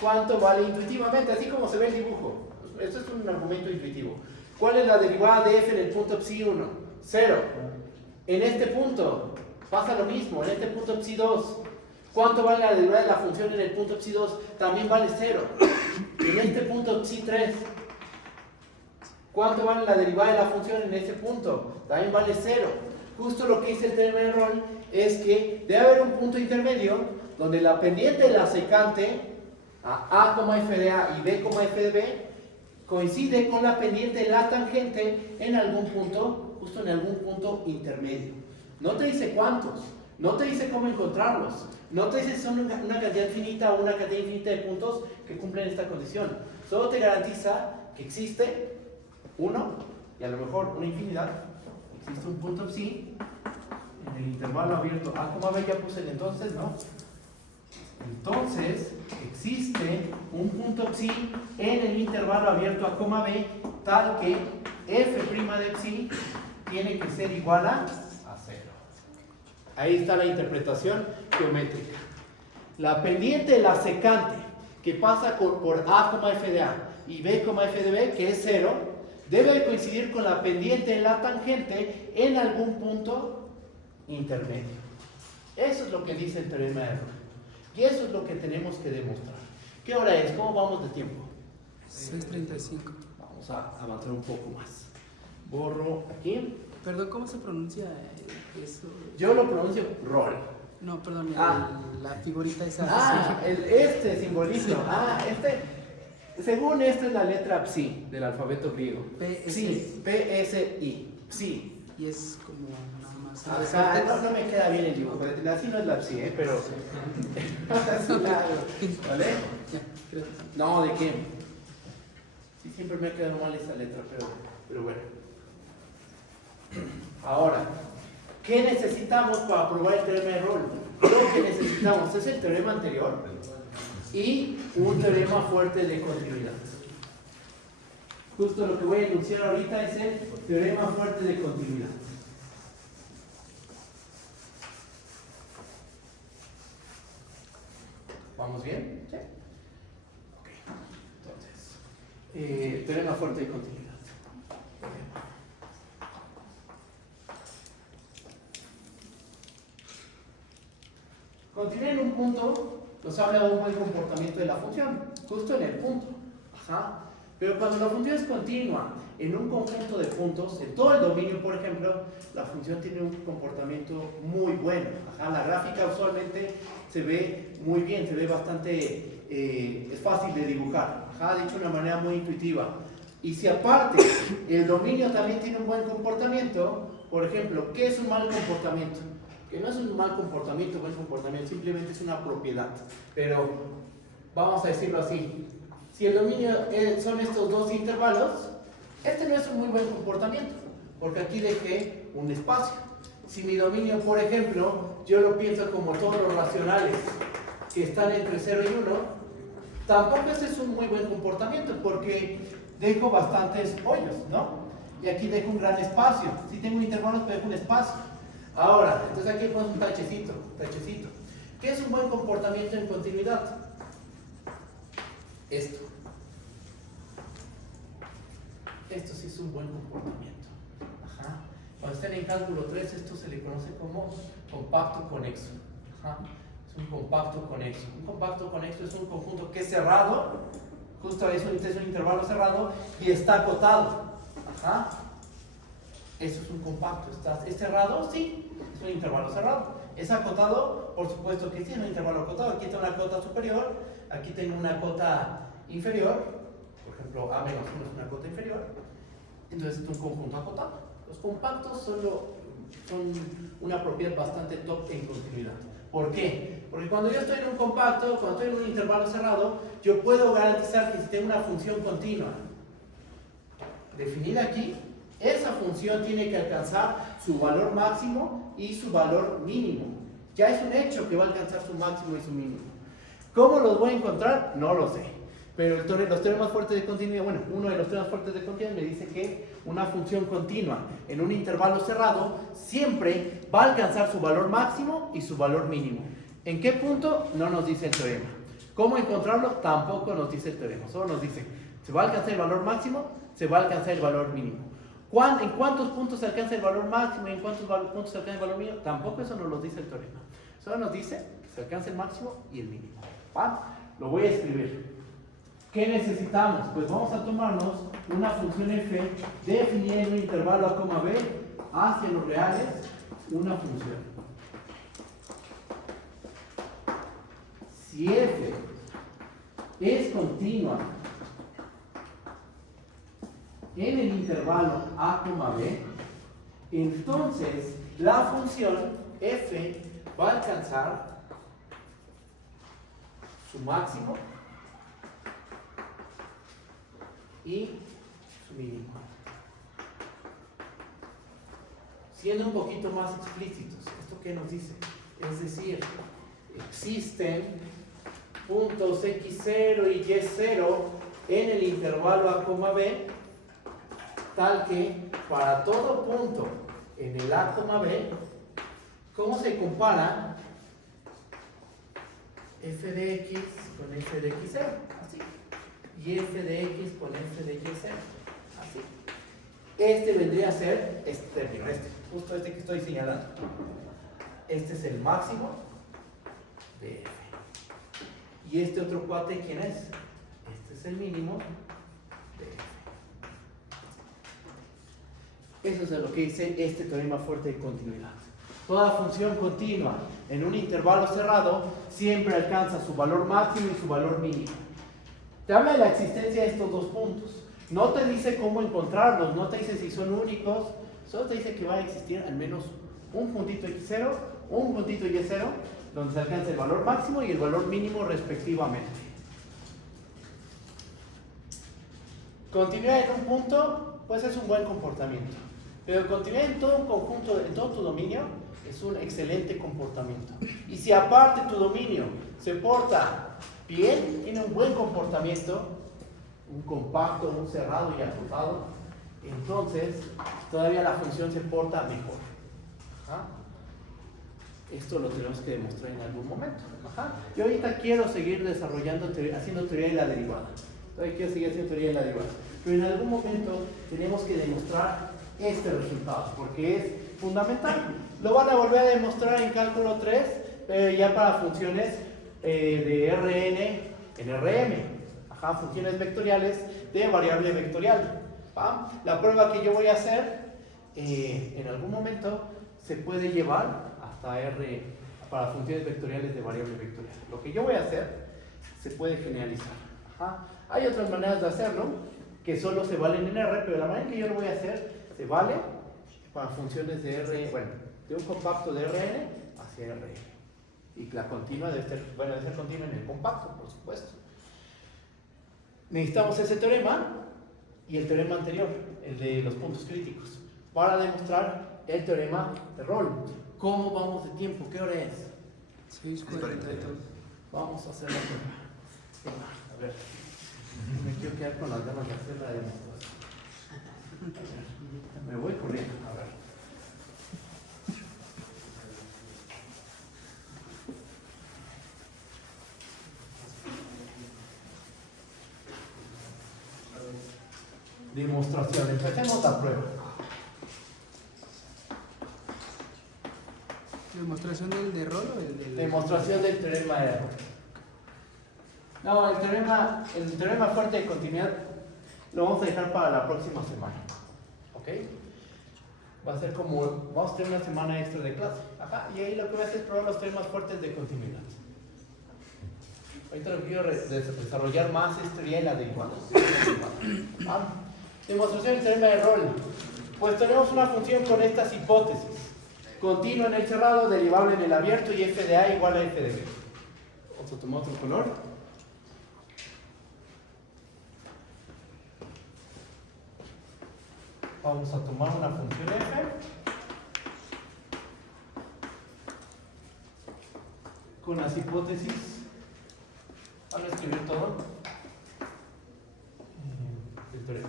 ¿cuánto vale intuitivamente? Así como se ve el dibujo. Esto es un argumento intuitivo. ¿Cuál es la derivada de f en el punto psi 1? 0. En este punto pasa lo mismo. En este punto psi 2. ¿Cuánto vale la derivada de la función en el punto psi 2? También vale 0. En este punto psi 3. ¿Cuánto vale la derivada de la función en ese punto? También vale 0. Justo lo que dice el teorema de Roy es que debe haber un punto intermedio donde la pendiente de la secante a, f de a y b, f de b coincide con la pendiente de la tangente en algún punto, justo en algún punto intermedio. No te dice cuántos, no te dice cómo encontrarlos, no te dice si son una cantidad finita o una cantidad infinita de puntos que cumplen esta condición. Solo te garantiza que existe uno y a lo mejor una infinidad. Existe un punto psi en el intervalo abierto a, b, ya puse el entonces, ¿no? Entonces, existe un punto psi en el intervalo abierto a, b, tal que f' de psi tiene que ser igual a 0. Ahí está la interpretación geométrica. La pendiente de la secante que pasa por a, f de a y b, f de b, que es 0, debe coincidir con la pendiente de la tangente en algún punto intermedio. Eso es lo que dice el teorema de Roy. Y eso es lo que tenemos que demostrar. ¿Qué hora es? ¿Cómo vamos de tiempo? 6:35. Vamos a avanzar un poco más. Borro aquí. Perdón, ¿cómo se pronuncia eso? Yo lo pronuncio Roy. No, perdón, Ah. la figurita esa. Este simbolito. Según esta es la letra psi del alfabeto griego. PSI. P-S-I. Psi. Y es como nada más. No me queda bien el dibujo. Así no es la psi, pero. ¿Vale? No, ¿de qué? Sí, siempre me ha quedado mal esa letra, pero bueno. Ahora, ¿qué necesitamos para probar el teorema de Rolle? Lo que necesitamos es el teorema anterior y un teorema fuerte de continuidad. Justo lo que voy a enunciar ahorita es el teorema fuerte de continuidad. ¿Vamos bien? ¿Sí? Ok. Entonces, teorema fuerte de continuidad. Continué en un punto, nos habla de un buen comportamiento de la función, justo en el punto. Ajá. Pero cuando la función es continua en un conjunto de puntos, en todo el dominio, por ejemplo, la función tiene un comportamiento muy bueno. Ajá. La gráfica usualmente se ve muy bien, se ve bastante, es fácil de dibujar. Ajá. De hecho, de una manera muy intuitiva. Y si aparte el dominio también tiene un buen comportamiento, por ejemplo, ¿qué es un mal comportamiento? Que no es un mal comportamiento, buen comportamiento, simplemente es una propiedad. Pero vamos a decirlo así: si el dominio son estos dos intervalos, este no es un muy buen comportamiento, porque aquí dejé un espacio. Si mi dominio, por ejemplo, yo lo pienso como todos los racionales que están entre 0 y 1, tampoco ese es un muy buen comportamiento, porque dejo bastantes hoyos, ¿no? Y aquí dejo un gran espacio. Si tengo intervalos, pues dejo un espacio. Ahora, entonces aquí ponemos un tachecito. ¿Qué es un buen comportamiento en continuidad? Esto sí es un buen comportamiento. Ajá. Cuando estén en cálculo 3, esto se le conoce como compacto conexo. Ajá. Es un compacto conexo. Un compacto conexo es un conjunto que es cerrado, justo es un intervalo cerrado y está acotado. Ajá. Eso es un compacto. ¿Es cerrado? Sí, es un intervalo cerrado. ¿Es acotado? Por supuesto que sí, es un intervalo acotado. Aquí tengo una cota superior, aquí tengo una cota inferior. Por ejemplo, A menos 1 es una cota inferior. Entonces es un conjunto acotado. Los compactos son una propiedad bastante top en continuidad. ¿Por qué? Porque cuando yo estoy en un compacto, cuando estoy en un intervalo cerrado, yo puedo garantizar que si tengo una función continua definida aquí, esa función tiene que alcanzar su valor máximo y su valor mínimo. Ya es un hecho que va a alcanzar su máximo y su mínimo. ¿Cómo los voy a encontrar? No lo sé. Pero los teoremas fuertes de continuidad, bueno, uno de los teoremas fuertes de continuidad me dice que una función continua en un intervalo cerrado siempre va a alcanzar su valor máximo y su valor mínimo. ¿En qué punto? No nos dice el teorema. ¿Cómo encontrarlo? Tampoco nos dice el teorema. Solo nos dice, se va a alcanzar el valor máximo, se va a alcanzar el valor mínimo. ¿En cuántos puntos se alcanza el valor máximo y en cuántos puntos se alcanza el valor mínimo? Tampoco eso nos lo dice el teorema. Solo nos dice que se alcanza el máximo y el mínimo. ¿Va? Lo voy a escribir. ¿Qué necesitamos? Pues vamos a tomarnos una función f definida en un intervalo a, b hacia los reales, una función. Si f es continua en el intervalo a, b, entonces la función f va a alcanzar su máximo y su mínimo. Siendo un poquito más explícitos, ¿esto qué nos dice? Es decir, existen puntos x0 y y0 en el intervalo a, b, tal que para todo punto en el a, b, ¿cómo se compara f de x con f de x0? Así. Y f de x con f de y0. Así. Este vendría a ser este término, justo este que estoy señalando. Este es el máximo de f. Y este otro cuate, ¿quién es? Este es el mínimo de f. Eso es lo que dice este teorema fuerte de continuidad. Toda función continua en un intervalo cerrado siempre alcanza su valor máximo y su valor mínimo. Te habla de la existencia de estos dos puntos. No te dice cómo encontrarlos, no te dice si son únicos, solo te dice que va a existir al menos un puntito x0, un puntito y0, donde se alcanza el valor máximo y el valor mínimo respectivamente. Continuidad en un punto, pues es un buen comportamiento. Pero continuidad en todo un conjunto, en todo tu dominio, es un excelente comportamiento. Y si aparte tu dominio se porta bien, tiene un buen comportamiento, un compacto, un cerrado y acotado, entonces todavía la función se porta mejor. Ajá. Esto lo tenemos que demostrar en algún momento. Ajá. Y ahorita quiero seguir desarrollando, haciendo teoría de la derivada. Todavía quiero seguir haciendo teoría de la derivada. Pero en algún momento tenemos que demostrar este resultado, porque es fundamental. Lo van a volver a demostrar en cálculo 3, pero ya para funciones de Rn en Rm. Ajá, funciones vectoriales de variable vectorial. ¿Va? La prueba que yo voy a hacer en algún momento se puede llevar hasta R para funciones vectoriales de variable vectorial. Lo que yo voy a hacer se puede generalizar. Ajá. Hay otras maneras de hacerlo que solo se valen en R, pero la manera en que yo lo voy a hacer se vale para funciones de R, bueno, de un compacto de Rn hacia Rn. Y la continua debe ser, bueno, debe ser continua en el compacto, por supuesto. Necesitamos ese teorema y el teorema anterior, el de los puntos críticos, para demostrar el teorema de Rolle. ¿Cómo vamos de tiempo? ¿Qué hora es? 6:42. Vamos a hacer la prueba. A ver, me quiero quedar con las ganas de hacer la demostración. Me voy corriendo, a ver. Demostración, empecemos la prueba. ¿Demostración del de Rolle o el del...? Demostración del teorema de Rolle. No, el teorema fuerte de continuidad lo vamos a dejar para la próxima semana. ¿Ok? Va a ser como, vamos a tener una semana extra de clase. Ajá, y ahí lo que voy a hacer es probar los teoremas fuertes de continuidad. Ahorita lo que quiero desarrollar más es teoría de la derivada. Demostración del teorema de Rolle. Pues tenemos una función con estas hipótesis. Continua en el cerrado, derivable en el abierto y f de a igual a f de b. Vamos a tomar otro color. Vamos a tomar una función f. Con las hipótesis. Vamos a escribir todo. El teorema.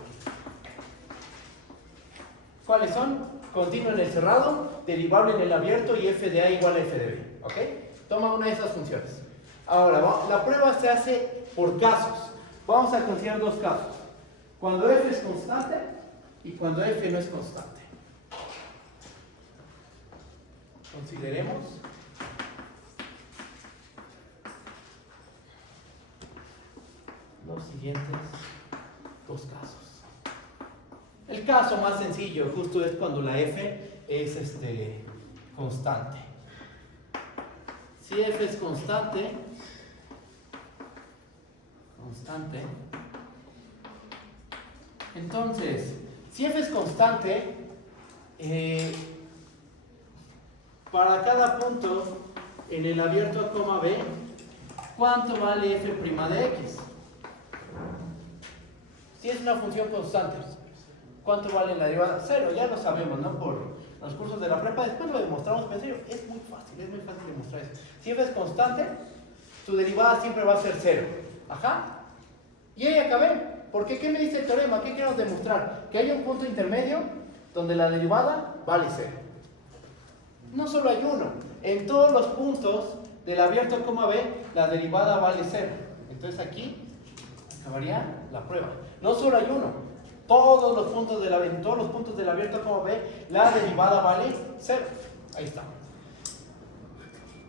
¿Cuáles son? Continuo en el cerrado, derivable en el abierto y f de a igual a f de b. ¿Ok? Toma una de esas funciones. Ahora, la prueba se hace por casos. Vamos a considerar dos casos. Cuando f es constante y cuando f no es constante. Consideremos los siguientes dos casos. El caso más sencillo justo es cuando la f es constante. Si f es constante, entonces, si f es constante, para cada punto en el abierto a coma b, ¿cuánto vale f' de x? Si es una función constante, ¿cuánto vale la derivada? 0, ya lo sabemos, ¿no? Por los cursos de la prepa, después lo demostramos, pero en serio, es muy fácil demostrar eso. Si f es constante, tu derivada siempre va a ser 0. Ajá. Y ahí acabé. ¿Por qué? ¿Qué me dice el teorema? ¿Qué queremos demostrar? Que hay un punto intermedio donde la derivada vale 0. No solo hay uno. En todos los puntos del abierto coma b, la derivada vale 0. Entonces aquí acabaría la prueba. No solo hay uno. En todos los puntos del abierto coma b, la derivada vale 0. Ahí está.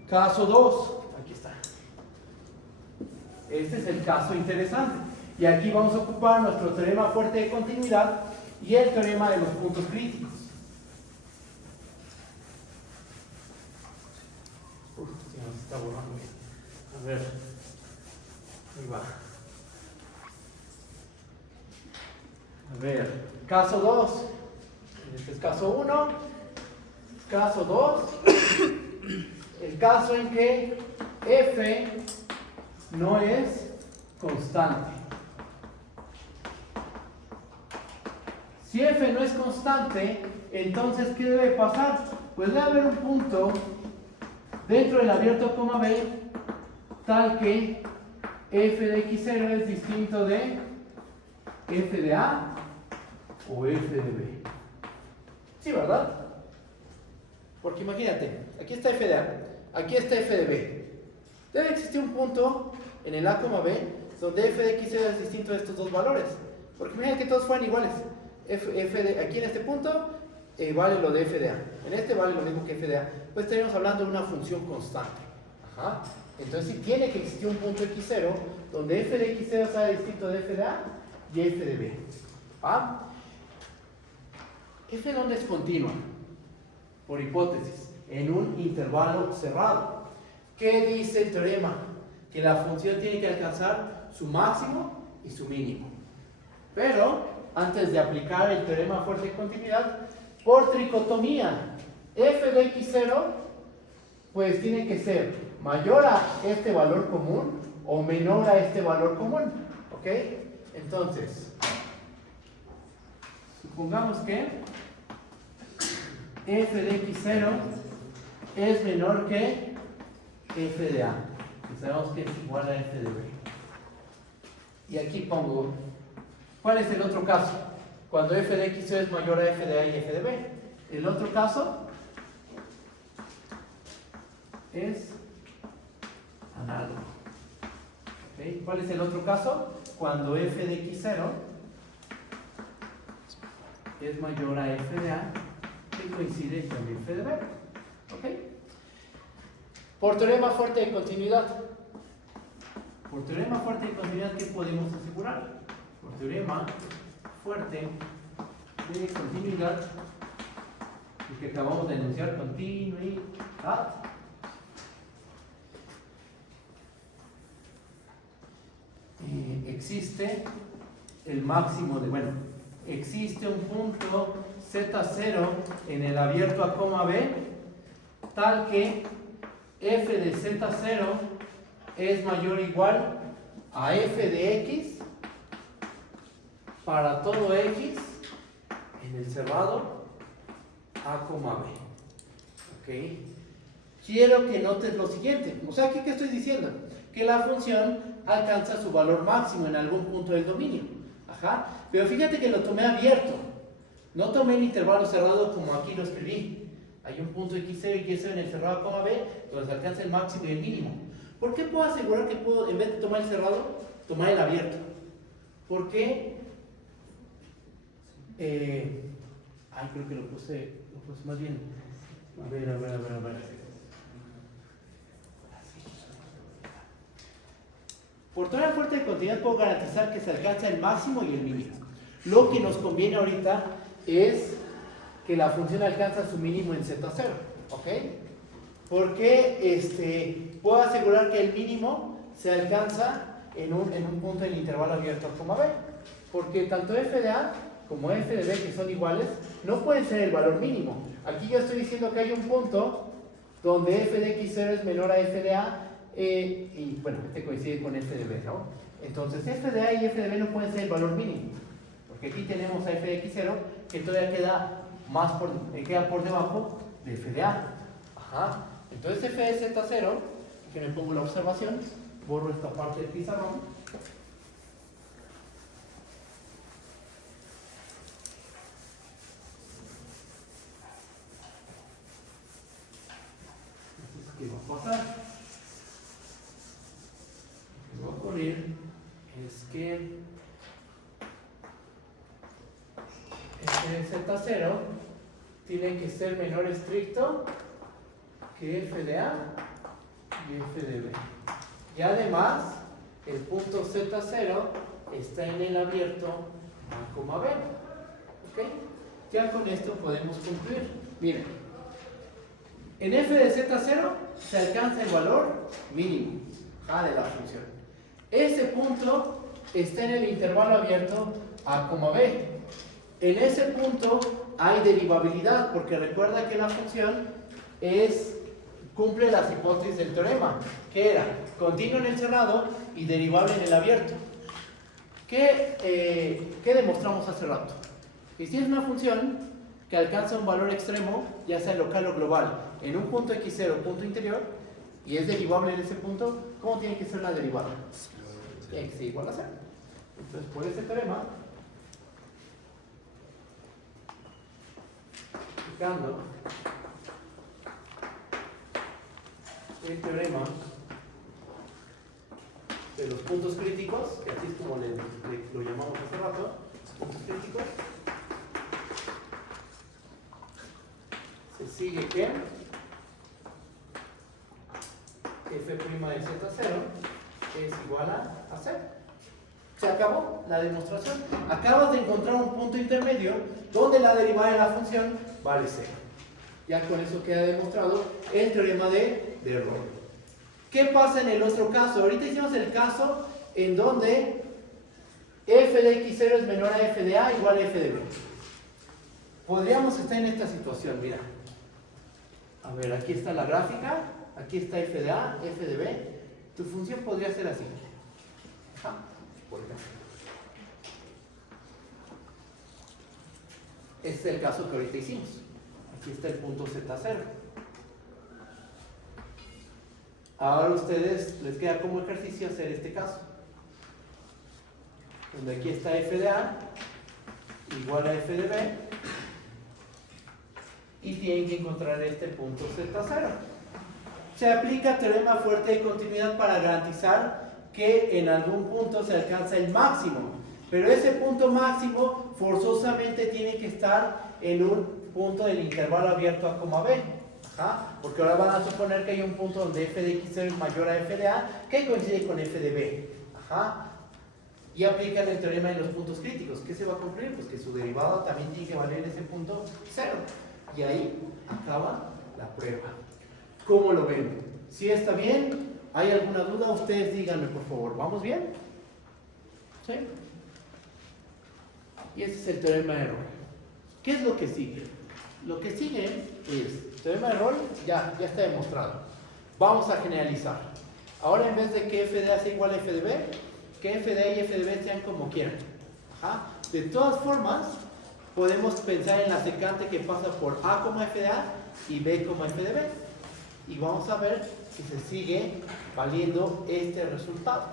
Caso 2. Aquí está. Este es el caso interesante. Y aquí vamos a ocupar nuestro teorema fuerte de continuidad y el teorema de los puntos críticos. Se nos está borrando. A ver. Ahí va. A ver. Caso 2. Este es caso 1. Caso 2. El caso en que f no es constante. Si f no es constante, entonces ¿qué debe pasar? Pues debe haber un punto dentro del abierto coma b tal que f de x0 es distinto de f de a o f de b. Sí, ¿verdad? Porque imagínate, aquí está f de a, aquí está f de b. Debe existir un punto en el a, b donde f de x0 es distinto de estos dos valores. Porque imagínate que todos fueran iguales. Aquí en este punto vale lo de f de a. En este vale lo mismo que f de a. Pues estaríamos hablando de una función constante. Ajá. Entonces sí tiene que existir un punto x0 donde f de x0 sea distinto de f de a y f de b. ¿Ah? ¿F dónde es continua? Por hipótesis, en un intervalo cerrado. ¿Qué dice el teorema? Que la función tiene que alcanzar su máximo y su mínimo. Pero, antes de aplicar el teorema fuerza de continuidad, por tricotomía, f de x0, pues tiene que ser mayor a este valor común o menor a este valor común. ¿Ok? Entonces, supongamos que f de x0 es menor que f de a. Y sabemos que es igual a f de b. Y aquí pongo, ¿cuál es el otro caso? Cuando f de x0 es mayor a f de a y f de b. El otro caso es análogo. ¿Okay? ¿Cuál es el otro caso? Cuando f de x0 es mayor a f de a y coincide con f de b. ¿Ok? Por teorema fuerte de continuidad. Por teorema fuerte de continuidad, ¿qué podemos asegurar? Por teorema fuerte de continuidad, el que acabamos de enunciar, continuidad, existe el máximo de, existe un punto z0 en el abierto a coma b, tal que f de z0 es mayor o igual a f de x para todo x en el cerrado a coma b. ¿Ok? Quiero que notes lo siguiente. O sea, ¿aquí qué estoy diciendo? Que la función alcanza su valor máximo en algún punto del dominio. Ajá. Pero fíjate que lo tomé abierto. No tomé el intervalo cerrado como aquí lo escribí. Hay un punto x0 y y0 en el cerrado a coma b, donde se alcanza el máximo y el mínimo. ¿Por qué puedo asegurar que puedo, en vez de tomar el cerrado, tomar el abierto? Porque creo que lo puse más bien. A ver. Por toda la fuerza de continuidad puedo garantizar que se alcanza el máximo y el mínimo. Lo que nos conviene ahorita es que la función alcanza su mínimo en z0. ¿Ok? Porque puedo asegurar que el mínimo se alcanza en un punto del intervalo abierto a coma b. Porque tanto f de a como f de b, que son iguales, no pueden ser el valor mínimo. Aquí yo estoy diciendo que hay un punto donde f de x0 es menor a f de a, y este coincide con f de b, ¿no? Entonces f de a y f de b no pueden ser el valor mínimo, porque aquí tenemos a f de x0 que todavía queda por debajo de f de a. Ajá. Entonces f de z0, que me pongo la observación, borro esta parte del pizarrón. ¿Qué va a pasar? Lo que va a ocurrir es que f de z0 tiene que ser menor estricto que f de a y f de b. Y además, el punto z0 está en el abierto a coma b. ¿Ok? Ya con esto podemos concluir. Miren, en f de z0 se alcanza el valor mínimo de la función. Ese punto está en el intervalo abierto a coma b. En ese punto hay derivabilidad, porque recuerda que la función cumple las hipótesis del teorema, que era continuo en el cerrado y derivable en el abierto. ¿Qué demostramos hace rato? Y si es una función que alcanza un valor extremo, ya sea local o global, en un punto x0, punto interior, y es derivable en ese punto, ¿cómo tiene que ser la derivada? X igual a 0. Entonces, por ese teorema, aplicando el teorema de los puntos críticos, que así es como lo llamamos hace rato, puntos críticos, se sigue que f' de z0 es igual a 0. Se acabó la demostración. Acabas de encontrar un punto intermedio donde la derivada de la función vale 0. Ya con eso queda demostrado el teorema de Rolle. ¿Qué pasa en el otro caso? Ahorita hicimos el caso en donde f de x0 es menor a f de a igual a f de b. Podríamos estar en esta situación, mira. A ver, aquí está la gráfica, aquí está f de a, f de b. Tu función podría ser así. Por ejemplo. Este es el caso que ahorita hicimos. Aquí está el punto z0. Ahora a ustedes les queda como ejercicio hacer este caso. Donde aquí está f de a igual a f de b. Y tienen que encontrar este punto z0. Se aplica teorema fuerte de continuidad para garantizar que en algún punto se alcanza el máximo. Pero ese punto máximo forzosamente tiene que estar en un punto del intervalo abierto a, b. Porque ahora van a suponer que hay un punto donde f de x0 es mayor a f de a, que coincide con f de b. Y aplican el teorema de los puntos críticos. ¿Qué se va a cumplir? Pues que su derivada también tiene que valer ese punto 0. Y ahí acaba la prueba. ¿Cómo lo ven? ¿Sí está bien? ¿Hay alguna duda? Ustedes díganme, por favor. ¿Vamos bien? ¿Sí? Y ese es el teorema de Rolle. ¿Qué es lo que sigue? Lo que sigue es, el teorema de Rolle ya está demostrado. Vamos a generalizar. Ahora en vez de que f de a sea igual a f de b, que f de a y f de b sean como quieran. De todas formas, podemos pensar en la secante que pasa por a como f de a y b como f de b. Y vamos a ver si se sigue valiendo este resultado.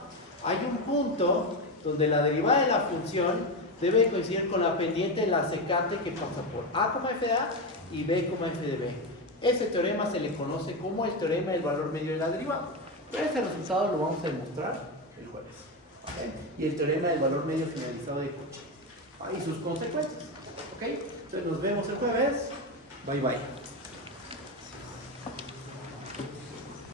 Hay un punto donde la derivada de la función debe coincidir con la pendiente de la secante que pasa por a como f de a y b como f de b. Ese teorema se le conoce como el teorema del valor medio de la derivada. Pero ese resultado lo vamos a demostrar el jueves. Y el teorema del valor medio generalizado de Cauchy. Y sus consecuencias. Entonces nos vemos el jueves. Bye bye.